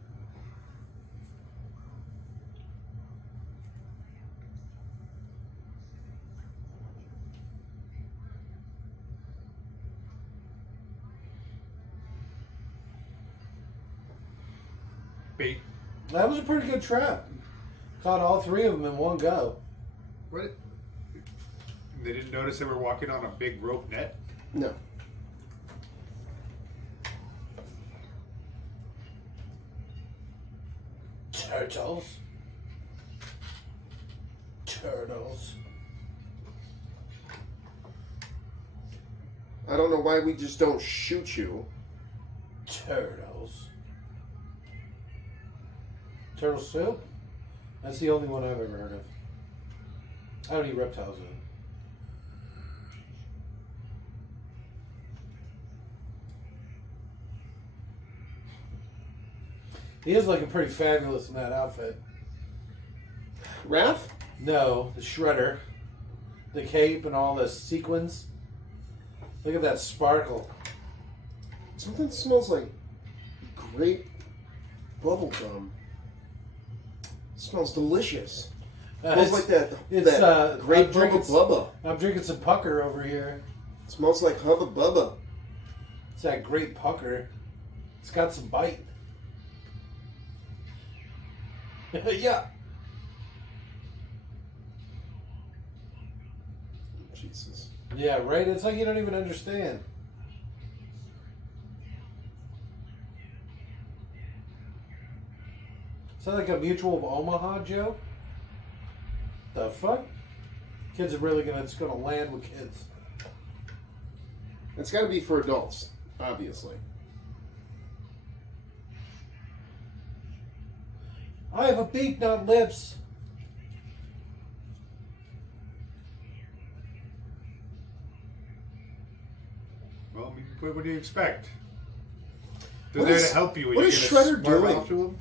Bait. That was a pretty good trap. Caught all three of them in one go. What? They didn't notice they were walking on a big rope net? No. Turtles. Turtles. I don't know why we just don't shoot you. Turtles. Turtle soup? That's the only one I've ever heard of. I don't eat reptiles though. He is looking pretty fabulous in that outfit. Raph? No, the shredder. The cape and all the sequins. Look at that sparkle. Something smells like grape bubble gum. Smells delicious. Smells like that. It's that grape I'm Hubba drinking, Bubba. I'm drinking some pucker over here. Smells like Hubba Bubba. It's that great pucker. It's got some bite. Yeah. Jesus. Yeah, right? It's like you don't even understand. Is that like a Mutual of Omaha joke? The fuck? Kids are really it's gonna land with kids. It's got to be for adults, obviously. I have a beak, not lips. Well, I mean, what do you expect? They're What there is- to help you when what you is get Shredder a smart doing? mouth to them.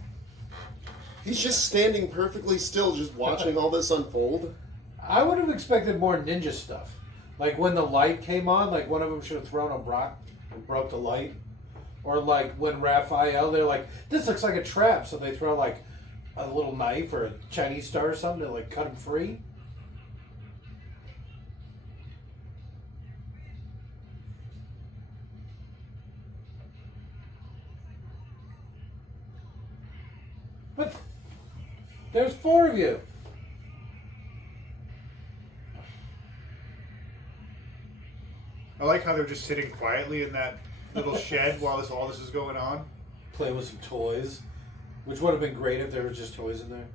He's just standing perfectly still, just watching all this unfold. I would have expected more ninja stuff. Like when the light came on, like one of them should have thrown a rock and broke the light. Or like when Raphael, they're like, this looks like a trap. So they throw like a little knife or a Chinese star or something to like cut him free. But there's four of you. I like how they're just sitting quietly in that little shed while all this is going on. Playing with some toys. Which would have been great if there was just toys in there.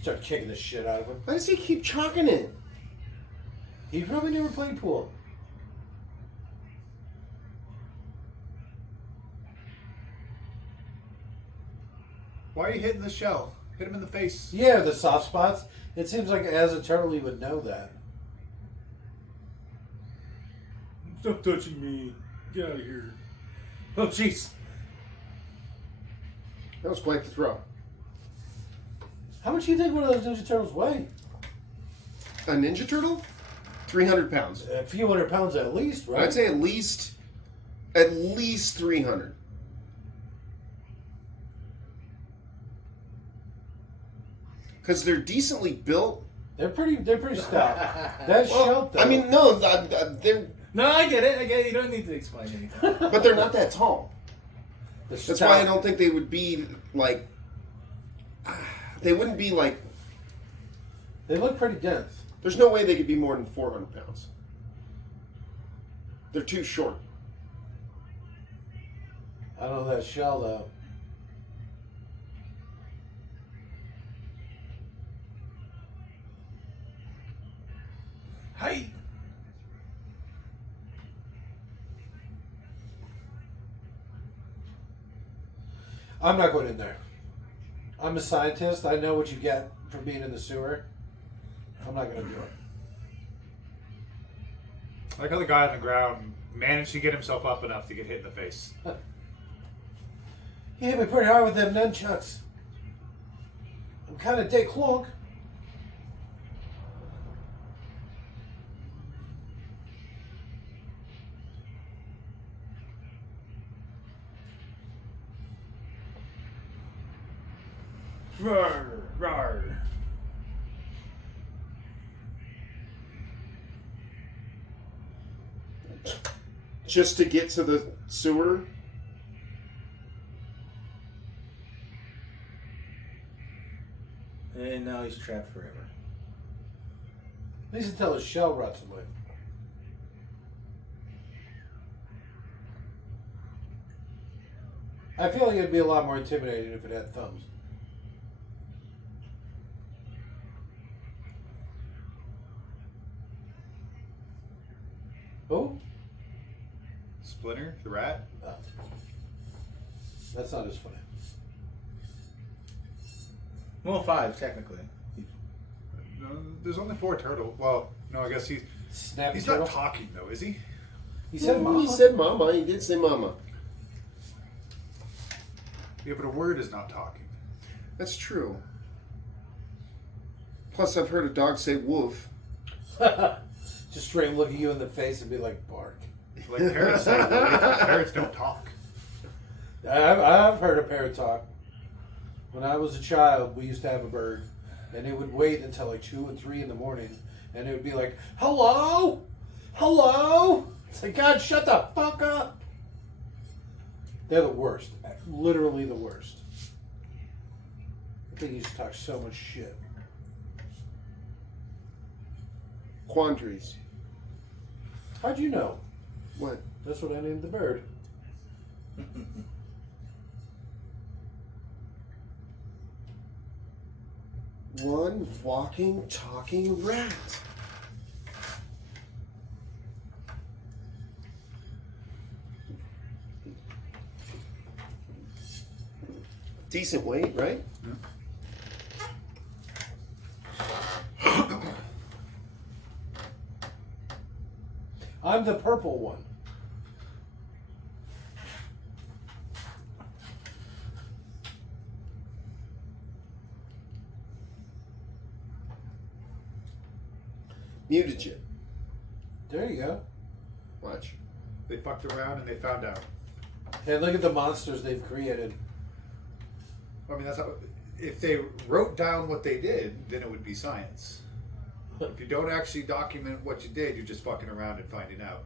Start kicking the shit out of him. Why does he keep chalking it? He probably never played pool. Why are you hitting the shell? Hit him in the face. Yeah, the soft spots. It seems like as a turtle you would know that. Stop touching me. Get out of here. Oh, jeez. That was quite the throw. How much do you think one of those Ninja Turtles weigh? A Ninja Turtle? 300 pounds. A few hundred pounds at least, right? I'd say at least 300. Because they're decently built. They're pretty stout. That's shelf though. I mean, no, they're, No, I get it. I get it. You don't need to explain anything. but they're not that tall. They're That's stout. why I don't think they would be like. They wouldn't be like. They look pretty dense. There's no way they could be more than 400 pounds. They're too short. I don't know that shell though. I'm not going in there. I'm a scientist. I know what you get for being in the sewer. I'm not going to do it. I like how the guy on the ground managed to get himself up enough to get hit in the face. He hit me pretty hard with them nunchucks. I'm kind of dick clunk. Rawr, rawr. Just to get to the sewer? And now he's trapped forever. At least until his shell rots away. I feel like it'd be a lot more intimidating if it had thumbs. Oh? Splinter, the rat. Oh. That's not as funny. Well, 5 technically. No, there's only 4 turtles. Well, no, I guess he's Snappy not turtle? talking though, is he? He said He mama. said mama. He did say mama. Yeah, but a word is not talking. That's true. Plus, I've heard a dog say woof. Just straight look at you in the face and be like, bark. Like parrots say, well, parrots don't talk. I've heard a parrot talk. When I was a child, we used to have a bird, and it would wait until like 2 and 3 in the morning, and it would be like, hello? Hello? It's like, God, shut the fuck up. They're the worst. Literally the worst. I think you just talk so much shit. Quandaries. How'd you know? What? That's what I named the bird. One walking, talking rat. Decent weight, right? I'm the purple one. Mutagen. There you go. Watch. They fucked around and they found out. Hey, look at the monsters they've created. I mean, that's how. If they wrote down what they did, then it would be science. If you don't actually document what you did, you're just fucking around and finding out.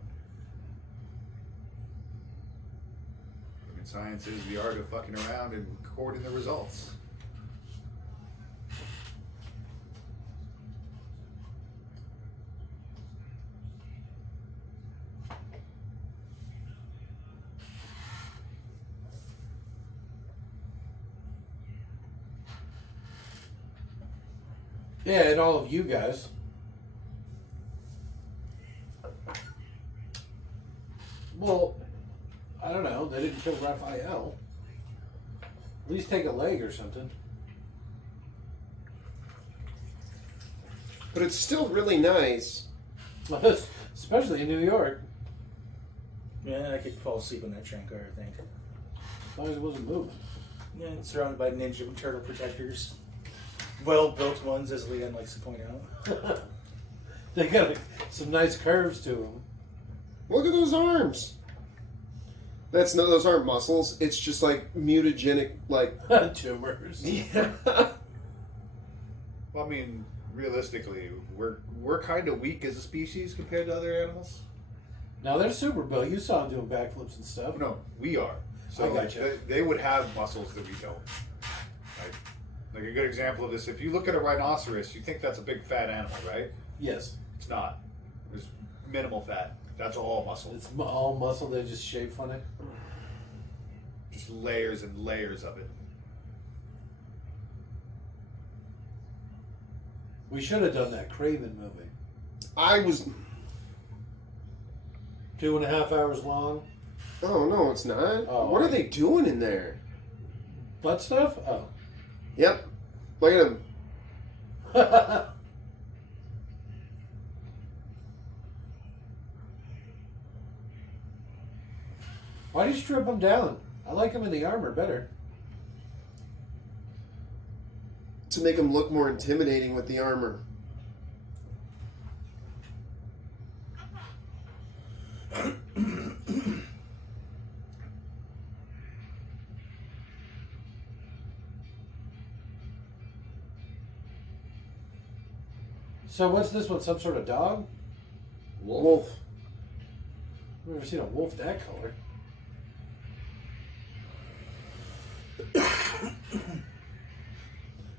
I mean, science is the art of fucking around and recording the results. Yeah, and all of you guys. Well, I don't know. They didn't kill Raphael. At least take a leg or something. But it's still really nice. Especially in New York. Yeah, I could fall asleep on that train car, I think. As long as it wasn't moving. Yeah, it's surrounded by Ninja Turtle protectors. Well-built ones, as Leon likes to point out. They got some nice curves to them. Look at those arms. That's no, those aren't muscles. It's just like mutagenic, like Tumors. yeah. Well, I mean, realistically, we're kind of weak as a species compared to other animals. Now they're super built. You saw them doing backflips and stuff. No, we are. So I like, gotcha. they would have muscles that we don't. Like a good example of this, if you look at a rhinoceros, you think that's a big fat animal, right? Yes. It's not. There's minimal fat. That's all muscle. It's all muscle. They just shape funny. Just layers and layers of it. We should have done that Craven movie. I was. 2.5 hours long. Oh no, it's not. Oh, What are right. they doing in there? Butt stuff? Oh. Yep. Look at him. Why do you strip him down? I like him in the armor better. To make him look more intimidating with the armor. So what's this one? Some sort of dog? Wolf. I've never seen a wolf that color.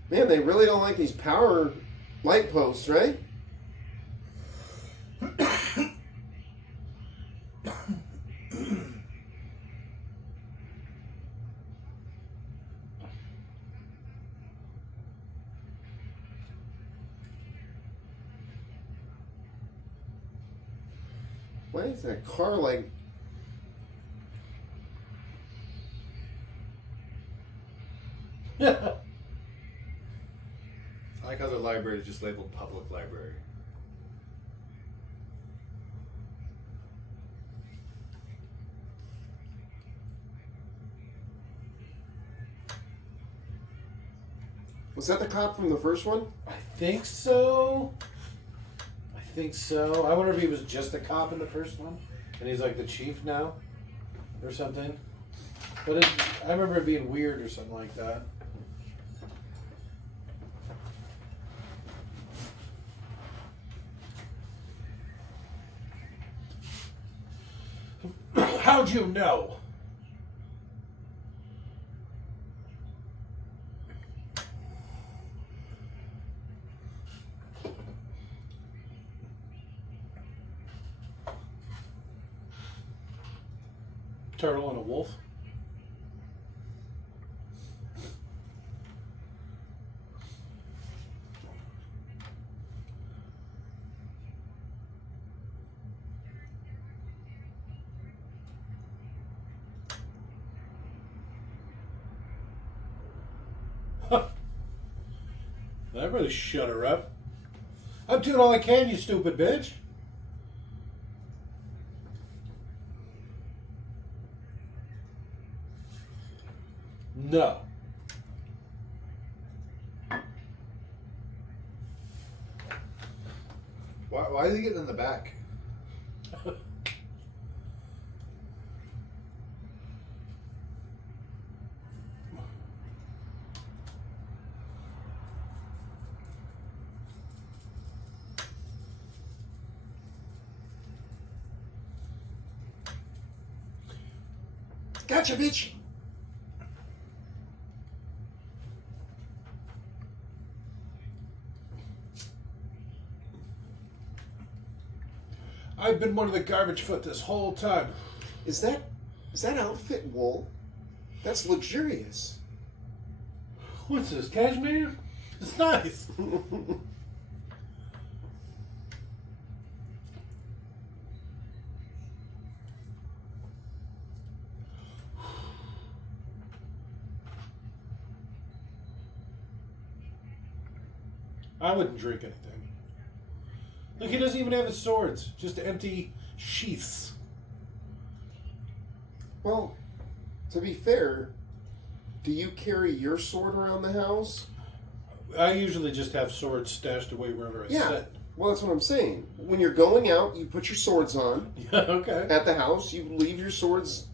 Man, they really don't like these power light posts, right? Why is that car like... Yeah. I like how the library is just labeled public library. Was that the cop from the first one? I think so. I think so. I wonder if he was just a cop in the first one, and he's like the chief now, or something. But I remember it being weird or something like that. How'd you know? Turtle and a wolf. Huh. That really shut her up. I'm doing all I can, you stupid bitch. No. Why is he getting in the back? Gotcha, bitch! I've been one of the garbage foot this whole time. Is that outfit wool? That's luxurious. What's this, cashmere? It's nice. I wouldn't drink anything. Look, he doesn't even have his swords, just empty sheaths. Well, to be fair, do you carry your sword around the house? I usually just have swords stashed away wherever I Yeah. sit. Well, that's what I'm saying. When you're going out, you put your swords on. Yeah, okay. At the house, you leave your swords.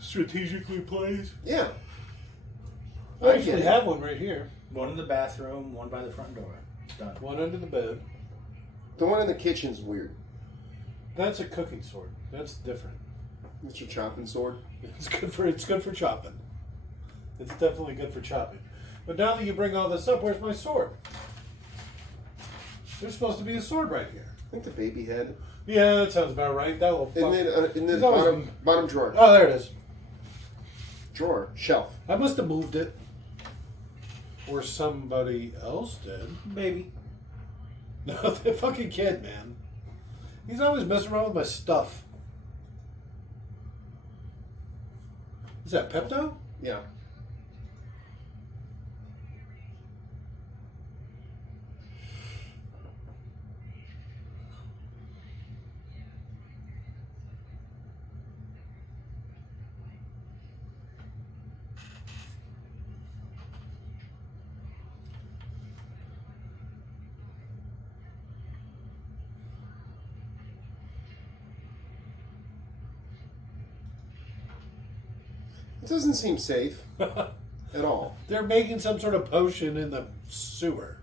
Strategically placed. Yeah. I actually have one right here. One in the bathroom, one by the front door. Done. One under the bed. The one in the kitchen's weird. That's a cooking sword. That's different. That's your chopping sword. It's good for chopping. It's definitely good for chopping. But now that you bring all this up, where's my sword? There's supposed to be a sword right here. I think the baby head. Yeah, that sounds about right. That little fuck. In the He's always- bottom drawer. Oh, there it is. Drawer. Shelf. I must have moved it. Or somebody else did. Maybe. No, that fucking kid, man. He's always messing around with my stuff. Is that Pepto? Yeah. It doesn't seem safe at all. They're making some sort of potion in the sewer.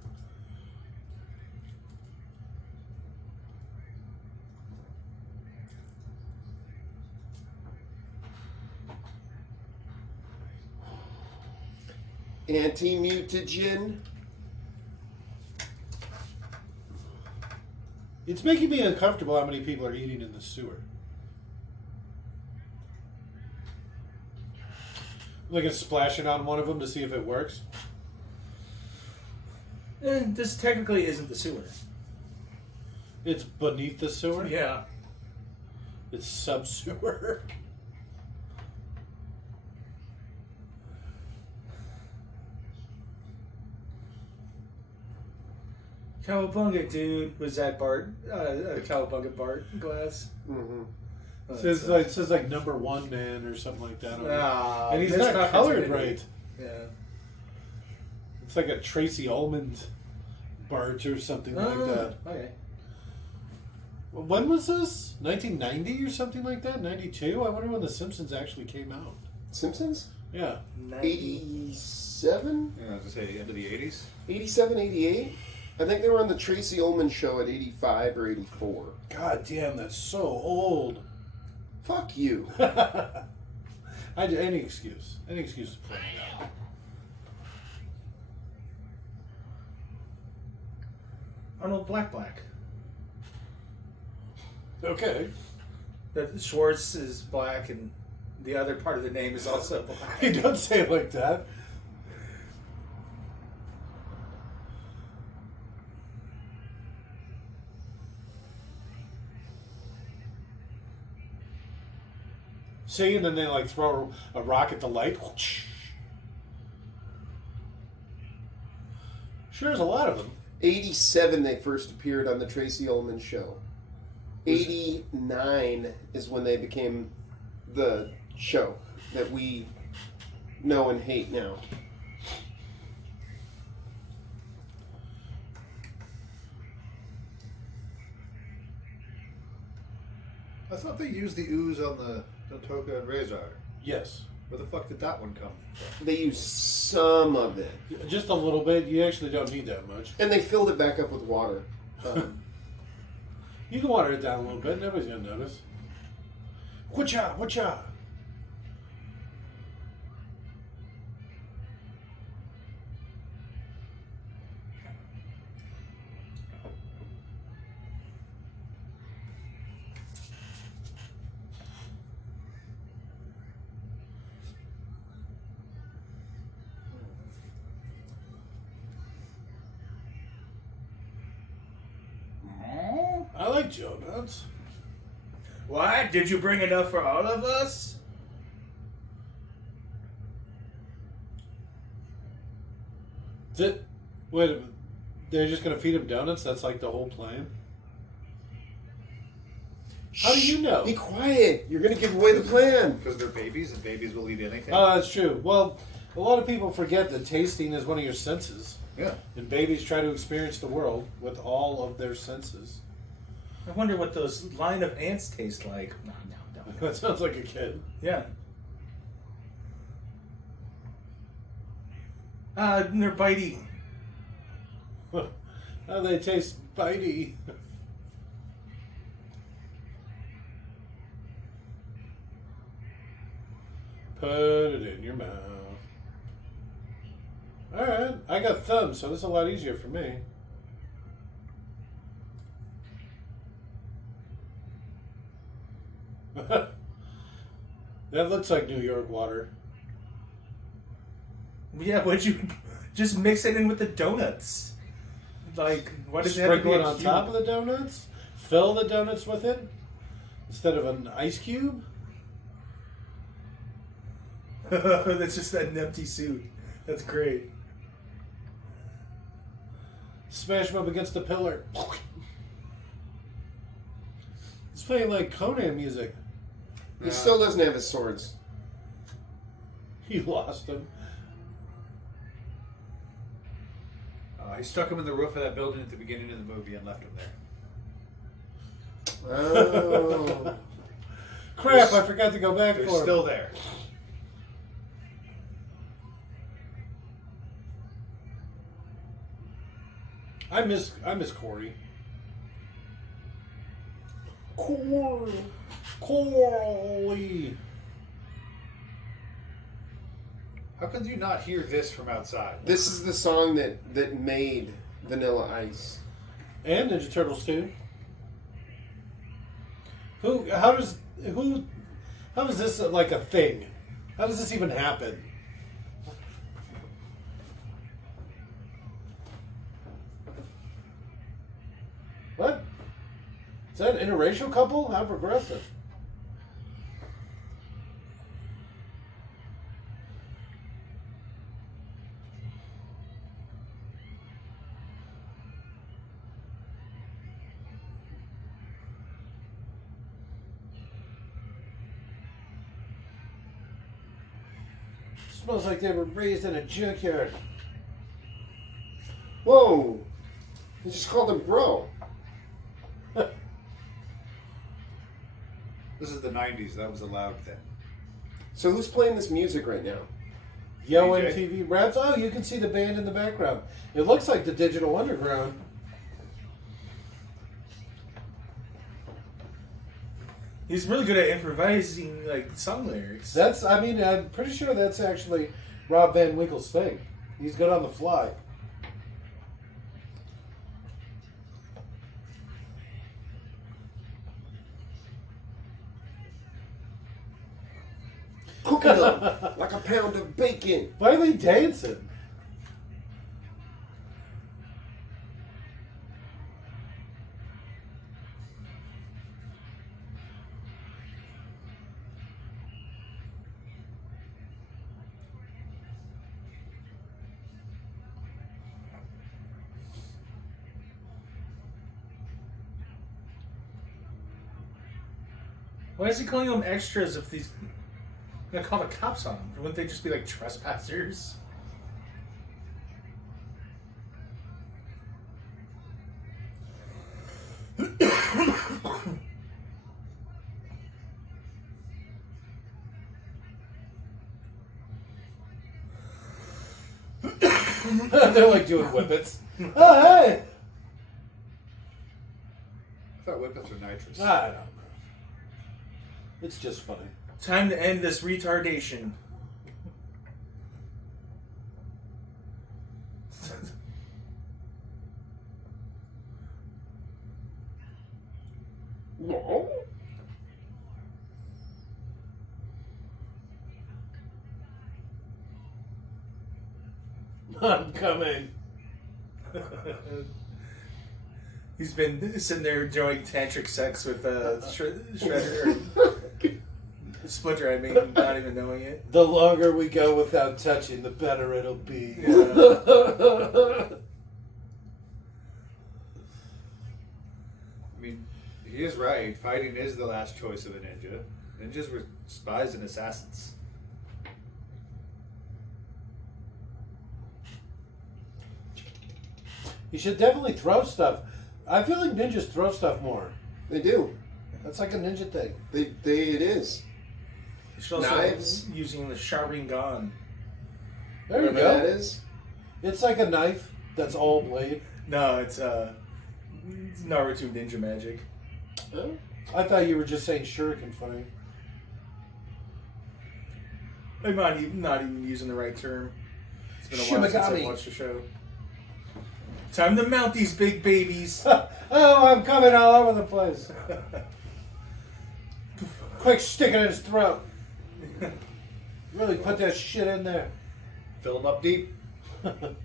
Anti-mutagen. It's making me uncomfortable how many people are eating in the sewer. Like it's splashing on one of them to see if it works. This technically isn't the sewer. It's beneath the sewer. Yeah. It's sub-sewer. Cowabunga, dude. Was that Bart? Cowabunga Bart glass? Mm-hmm. Oh, It says like number one man or something like that. And he's that's not colored intimidating. right. Yeah. It's like a Tracy Ullman Bart or something like that. Okay. When was this? 1990 or something like that? 92? I wonder when The Simpsons actually came out. Simpsons? Yeah. 87? Yeah, I was gonna say end of the 80s. 87, 88? I think they were on the Tracy Ullman show at 85 or 84. God damn, that's so old. Fuck you. Any excuse. Any excuse to play it out. Arnold Black. Okay. That Schwartz is black and the other part of the name is also black. You don't say it like that. See, and then they like throw a rock at the light. Sure, there's a lot of them. 87 they first appeared on the Tracy Ullman show. 89 is when they became the show that we know and hate now. I thought they used the ooze on the Toka and Razor. Yes. Where the fuck did that one come from? They used some of it. Just a little bit. You actually don't need that much. And they filled it back up with water. You can water it down a little bit. Nobody's going to notice. Whatcha? Whatcha? I like Joe Nuts. What? Did you bring enough for all of us? Wait a minute. They're just going to feed him donuts? That's like the whole plan? How do you know? Be quiet. You're going to give away the plan. Because they're babies and babies will eat anything. Oh, that's true. Well, a lot of people forget that tasting is one of your senses. Yeah. And babies try to experience the world with all of their senses. I wonder what those line of ants taste like. No, don't. That sounds like a kid. Yeah. They're bitey. How they taste bitey. Put it in your mouth. Alright, I got thumbs, so this is a lot easier for me. That looks like New York water. Yeah, would you just mix it in with the donuts? Like, what does it have to be Sprinkle it a on cube? top of the donuts? Fill the donuts with it? Instead of an ice cube? That's just an empty suit. That's great. Smash them up against the pillar. It's playing like Conan music. He still doesn't have his swords. He lost them. He stuck him in the roof of that building at the beginning of the movie and left him there. Oh. Crap, I forgot to go back They're for still him. there. I miss Corey. Corey. How could you not hear this from outside? This is the song that made Vanilla Ice. And Ninja Turtles too. How does this like a thing? How does this even happen? What? Is that an interracial couple? How progressive. Smells like they were raised in a junkyard. Whoa! He just called him bro. This is the 90s. That was allowed then. So who's playing this music right now? Yo DJ. MTV Raps. Oh, you can see the band in the background. It looks like the Digital Underground. He's really good at improvising like song lyrics. I'm pretty sure that's actually Rob Van Winkle's thing. He's good on the fly. Cooking them like a pound of bacon. Why are they dancing? Why is he calling them extras if these gonna call the cops on them? Wouldn't they just be like trespassers? They're like doing whippets. Oh, hey! I thought whippets were nitrous. I don't know. It's just funny. Time to end this retardation. No. I'm coming. He's been sitting there enjoying tantric sex with Shredder. Splinter, I mean, not even knowing it. The longer we go without touching, the better it'll be. Yeah. I mean, he is right. Fighting is the last choice of a ninja. Ninjas were spies and assassins. You should definitely throw stuff. I feel like ninjas throw stuff more. They do. That's like a ninja thing. It is. You should also Knives? using the Sharingan. There you Whatever go. that is. It's like a knife that's all blade. No, it's Naruto ninja magic. Huh? I thought you were just saying shuriken funny. I'm not even using the right term. It's been a while since I Shimigami. watched the show. Time to mount these big babies. Oh, I'm coming all over the place. Quick, stick it in his throat. Really put that shit in there. Fill them up deep. It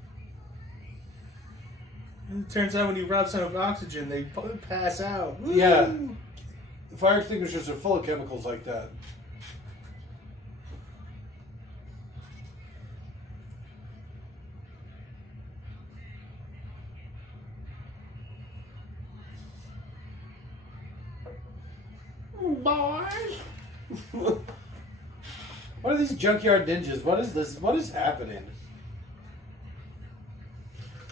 turns out when you rob some of oxygen, they pass out. Woo! Yeah. Fire extinguishers are full of chemicals like that. Boys. What are these junkyard ninjas? What is this? What is happening?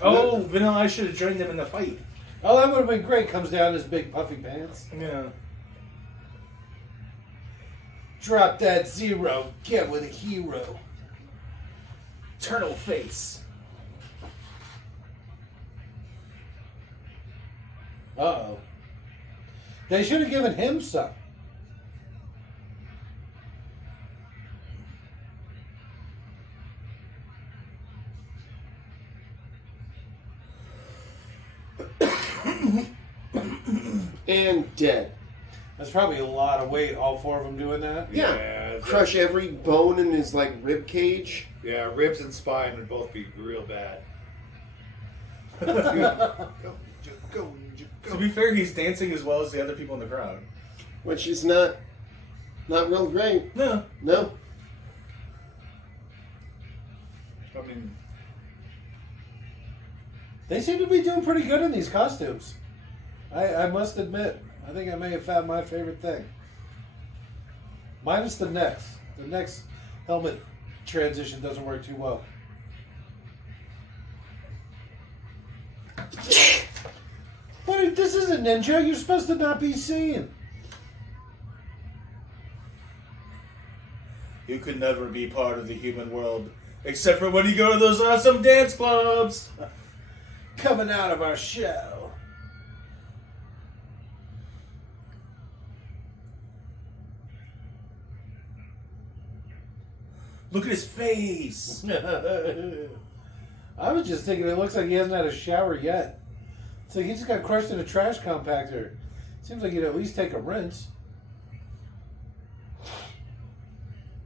Oh, Vanilla Ice should have joined them in the fight. Oh, that would have been great. Comes down in his big puffy pants. Yeah. Drop that zero. Get with a hero. Turtle face. Uh-oh. They should have given him some. And dead. That's probably a lot of weight, all four of them doing that. Yeah. Crush every bone in his like rib cage. Yeah, ribs and spine would both be real bad. Go. To be fair, he's dancing as well as the other people in the crowd. Which is not real great. No. No. I mean, They seem to be doing pretty good in these costumes. I must admit, I think I may have found my favorite thing. Minus the necks. The next helmet transition doesn't work too well. What? This is a ninja. You're supposed to not be seen. You could never be part of the human world, except for when you go to those awesome dance clubs. Coming out of our shell. Look at his face. I was just thinking it looks like he hasn't had a shower yet. It's like he just got crushed in a trash compactor. Seems like he'd at least take a rinse.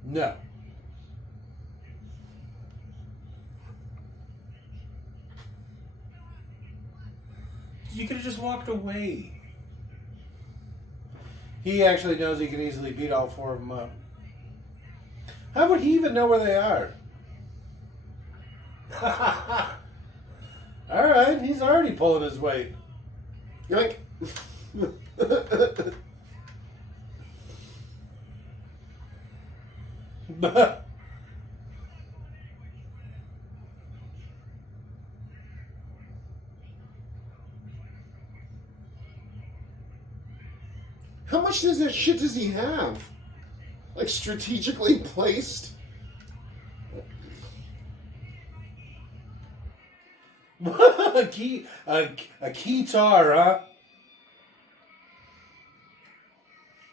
No. You could have just walked away. He actually knows he can easily beat all four of them up. How would he even know where they are? Alright, he's already pulling his weight. Yoink. How much does that shit does he have? Like strategically placed? a keytar, huh?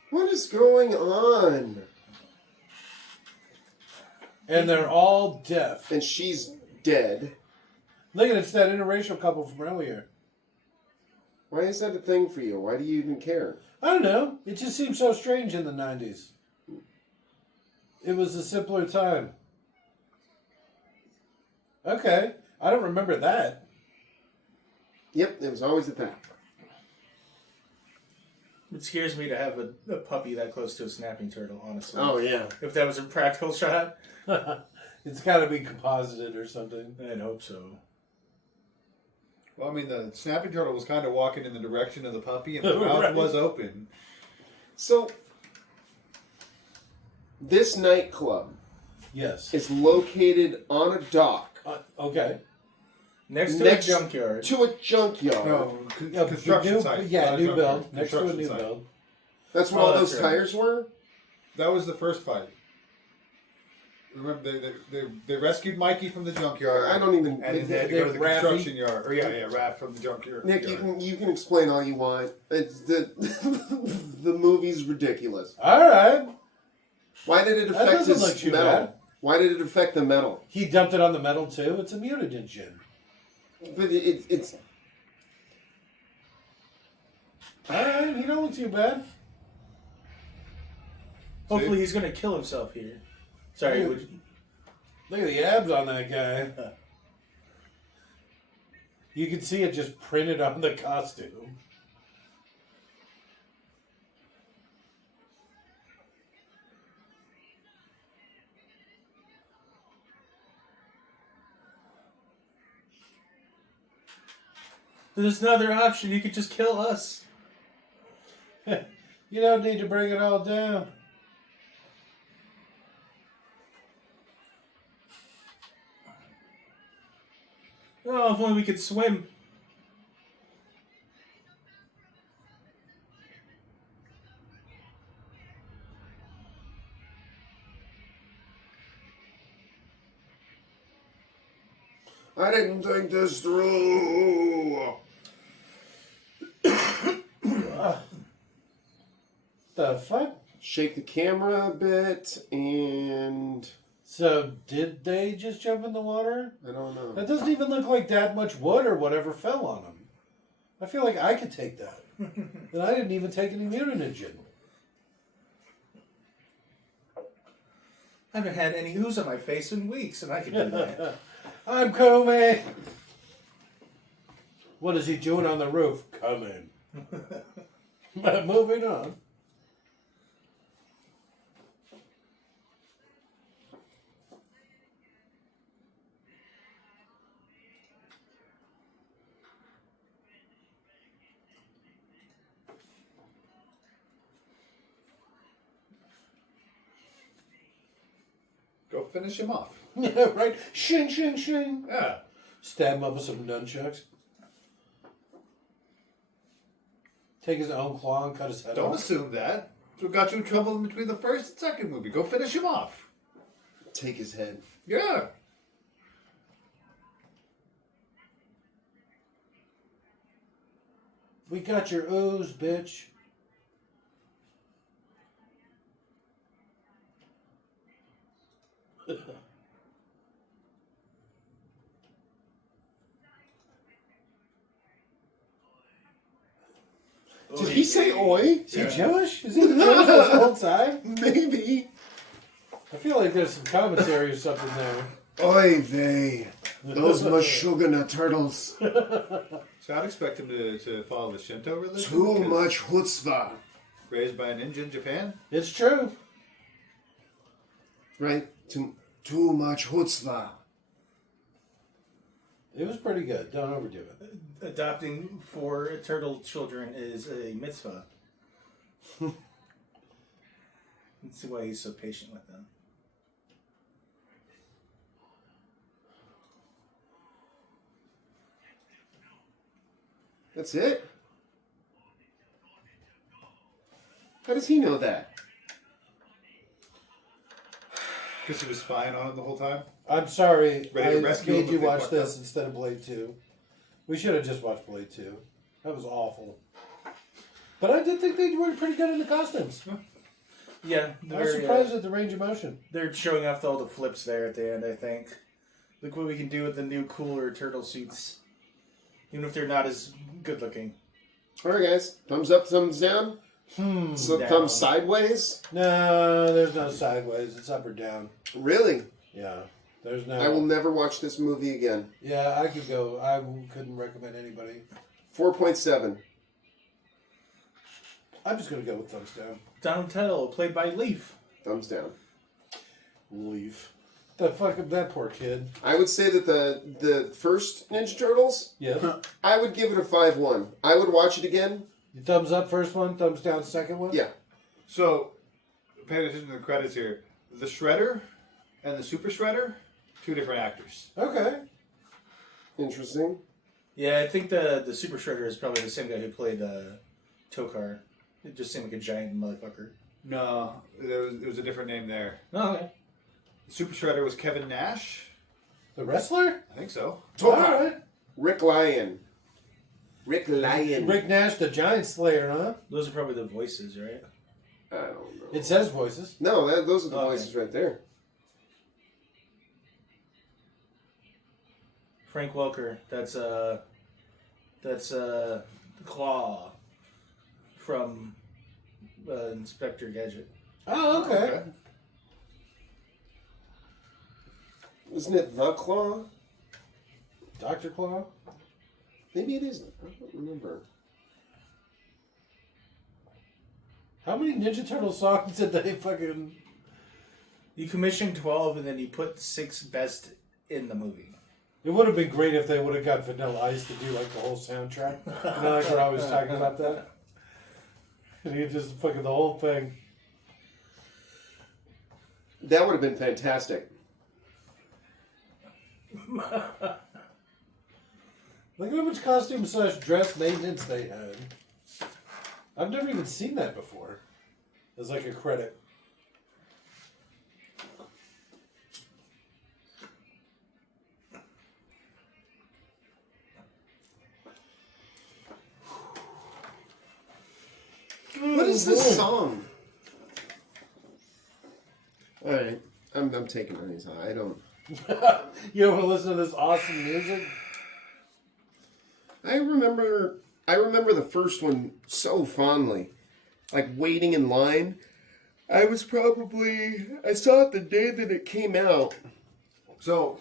What is going on? And they're all deaf. And she's dead. Look at it, it's that interracial couple from earlier. Why is that a thing for you? Why do you even care? I don't know. It just seemed so strange in the 90s. It was a simpler time. Okay. I don't remember that. Yep, it was always a thing. It scares me to have a puppy that close to a snapping turtle, honestly. Oh, yeah. If that was a practical shot, It's got to be composited or something. I'd hope so. well, I mean, the snapping turtle was kind of walking in the direction of the puppy, and the mouth Right. was open. So, this nightclub Yes. is located on a dock Okay. Next to Next a junkyard. to a junkyard. No, Yeah, construction new, site. Yeah, not a new junkyard. build. Next to a Construction new site. build. That's what Oh, all that's those right. tires were? That was the first fight. Remember, they rescued Mikey from the junkyard. I don't even... And then they had to go to the Raffy. construction yard. Or yeah, Raph from the junkyard. Nick, you can explain all you want. It's the the movie's ridiculous. All right. Why did it That affect doesn't his look too metal? bad. Why did it affect the metal? He dumped it on the metal too. It's a mutagen. But it's All right. He don't look too bad. Hopefully he's going to kill himself here. Sorry, would you... Look at the abs on that guy. You can see it just printed on the costume. There's another option. You could just kill us. You don't need to bring it all down. Oh, if only we could swim. I didn't think this through. the fuck? Shake the camera a bit, and So, did they just jump in the water? I don't know. That doesn't even look like that much wood or whatever fell on them. I feel like I could take that. And I didn't even take any mutagen. I haven't had any ooze on my face in weeks, and I can do that. I'm coming. What is he doing on the roof? Coming. Moving on. Go finish him off. Right? Shing, shing, shing. Yeah. Stab him up with some nunchucks. Take his own claw and cut his head Don't off. assume that. That's what got you in trouble in between the first and second movie. Go finish him off. Take his head. Yeah. We got your ooze, bitch. Did he say oi? Is he Jewish? Is he Jewish the whole time? Maybe. I feel like there's some commentary or something there. Oi vey. Those Mashugana turtles. So I'd expect him to follow the Shinto religion. Too because much chutzpah. Raised by a ninja in Japan. It's true. Right? Too much chutzpah. It was pretty good. Don't overdo it. Adopting 4 turtle children is a mitzvah. That's why he's so patient with them. That's it? How does he know that? Because he was spying on him the whole time. I'm sorry. Ready to I rescue made him you if they watch fucked this up. instead of Blade 2. We should have just watched Blade 2. That was awful. But I did think they were pretty good in the costumes. Yeah, I was surprised at the range of motion. they're showing off all the flips there at the end, I think. Look what we can do with the new cooler turtle suits. Even if they're not as good looking. Alright guys, thumbs up, thumbs down. So Down. thumbs sideways? No, there's no sideways. It's up or down. Really? Yeah. There's no... I will never watch this movie again. Yeah, I could go. I couldn't recommend anybody. 4.7. I'm just going to go with thumbs down. Donatello, played by Leaf. Thumbs down. Leave. That poor kid. I would say that the first Ninja Turtles, Yeah. I would give it a 5-1. I would watch it again. You thumbs up first one, thumbs down second one? Yeah. So, paying attention to the credits here. The Shredder and the Super Shredder, 2 different actors. Okay. Interesting. Yeah, I think the Super Shredder is probably the same guy who played Tokar. It just seemed like a giant motherfucker. No, there was a different name there. Oh, okay. The Super Shredder was Kevin Nash. The wrestler? I think so. All right. Rick Lyon. Rick Lyon. Rick Nash, the Giant Slayer, huh? Those are probably the voices, right? I don't know. It says voices. No, those are the Oh, voices right there. Frank Welker. That's Claw from Inspector Gadget. Oh, okay. Isn't it The Claw? Dr. Claw? Maybe it isn't. I don't remember. How many Ninja Turtle songs did they fucking... You commissioned 12 and then you put 6 best in the movie. It would have been great if they would have got Vanilla Ice to do like the whole soundtrack. You know, like when I was talking about that. And he just fucking the whole thing. That would have been fantastic. Look at how much costume / dress maintenance they had. I've never even seen that before. As like a credit. What is this song? All right, I'm taking these. I don't. You don't want to listen to this awesome music? I remember the first one so fondly, like waiting in line. I saw it the day that it came out. So,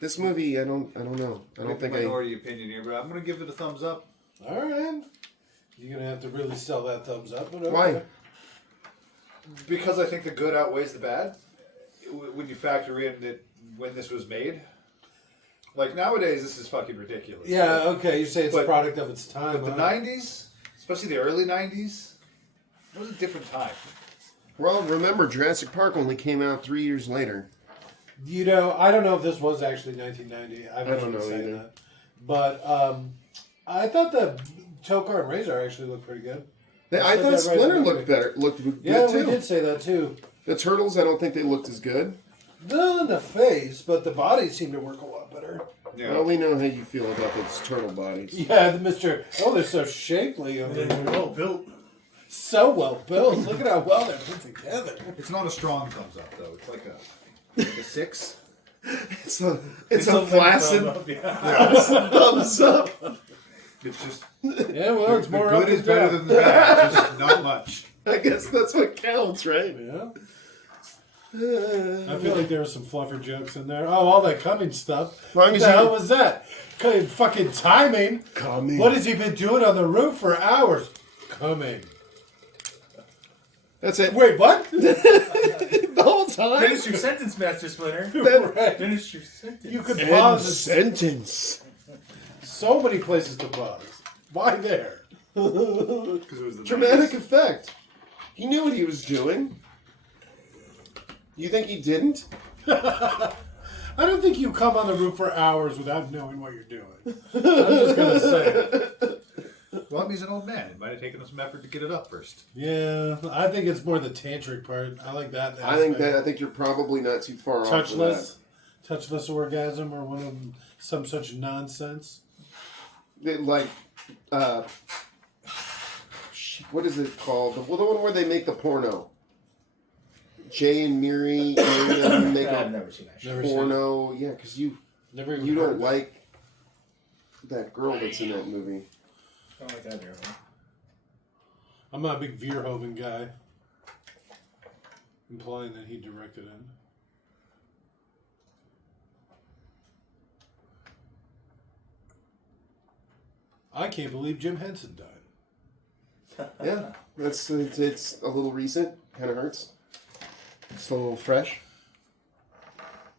This movie, I don't know. I don't think minority opinion here, but I'm going to give it a thumbs up. All right. You're going to have to really sell that thumbs up. But okay. Why? Because I think the good outweighs the bad. When you factor in that when this was made. Like, nowadays, this is fucking ridiculous. Yeah, okay. You say it's a But- product of its time. But the huh? 90s, especially the early 90s, it was a different time. Well, remember, Jurassic Park only came out 3 years later. You know, I don't know if this was actually 1990. I don't know say either. that. But I thought the Tokar and Razor actually looked pretty good. I said thought that right Splinter in the looked better. Looked good Yeah, too. we did say that too. The Turtles, I don't think they looked as good. Not in the face, but the bodies seem to work a lot better. Yeah. Well, we know how you feel about those turtle bodies. Yeah, the Mr. Oh, they're so shapely over They're there. well built. So well built. Look at how well they're put together. It's not a strong thumbs up, though. It's like a 6. It's a flaccid Yeah. thumbs up. It's just Yeah, well, it's the more good up is than better down. than the bad. Just not much. I guess that's what counts, right? Yeah. I feel like there were some fluffer jokes in there. Oh, all that coming stuff. As long What as the you- hell was that? Fucking timing. Coming. What has he been doing on the roof for hours? Coming. That's it. Wait, what? The whole time. Finish your sentence, Master Splinter. Right. Finish your sentence. You could End pause it. sentence. So many places to pause. Why there? Because it was the Dramatic 90s. effect. He knew what he was doing. You think he didn't? I don't think you come on the roof for hours without knowing what you're doing. I'm just gonna say it. Well, he's an old man. It might have taken him some effort to get it up first. Yeah, I think it's more the tantric part. I like that. I think you're probably not too far off. touchless orgasm or one of them, some such nonsense. Like, what is it called? The one where they make the porno. Jay and Miriam make I've a never seen that shit. Never seen porno. Yeah, because Never even you heard don't of it. like that girl that's in that movie. I don't like that very well. I'm not a big Verhoeven guy. Implying that he directed it. I can't believe Jim Henson died. Yeah, it's a little recent. Kind of hurts. It's a little fresh.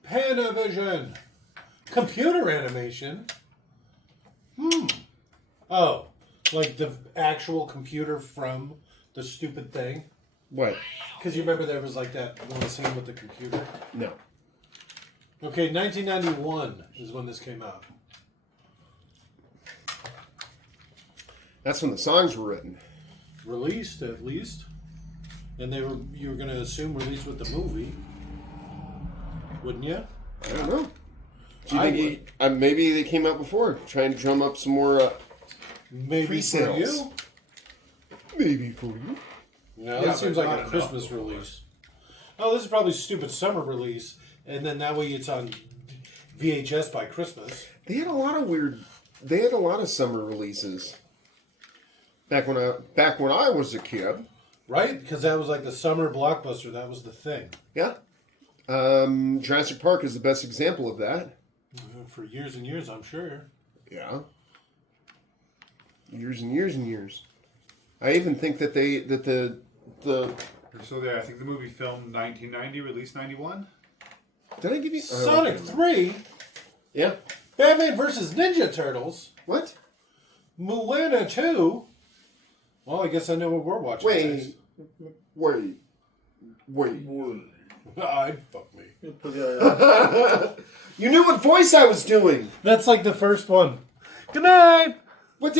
Panavision. Computer animation. Oh, like the actual computer from the stupid thing? What? Because you remember there was like that one scene with the computer? No. Okay, 1991 is when this came out. That's when the songs were written. Released, at least. And you were going to assume released with the movie. Wouldn't you? I don't know. Do you I think maybe they came out before, trying to drum up some more Maybe pre-sales. for you. Maybe for you. No, Yeah, that seems but like not a enough Christmas before. release. Oh, this is probably stupid summer release, and then that way it's on VHS by Christmas. They had a lot of summer releases. Back when I was a kid. Right? Because that was like the summer blockbuster. That was the thing. Yeah. Jurassic Park is the best example of that. For years and years, I'm sure. Yeah. Years and years and years. I even think that the So there, I think the movie filmed 1990, released 91. did I give you Sonic 3, Yeah. Batman vs. Ninja Turtles, What? Moana 2. Well, I guess I know what we're watching. Wait. Wait. I'd fuck me. You knew what voice I was doing. That's like the first one. Good night. What did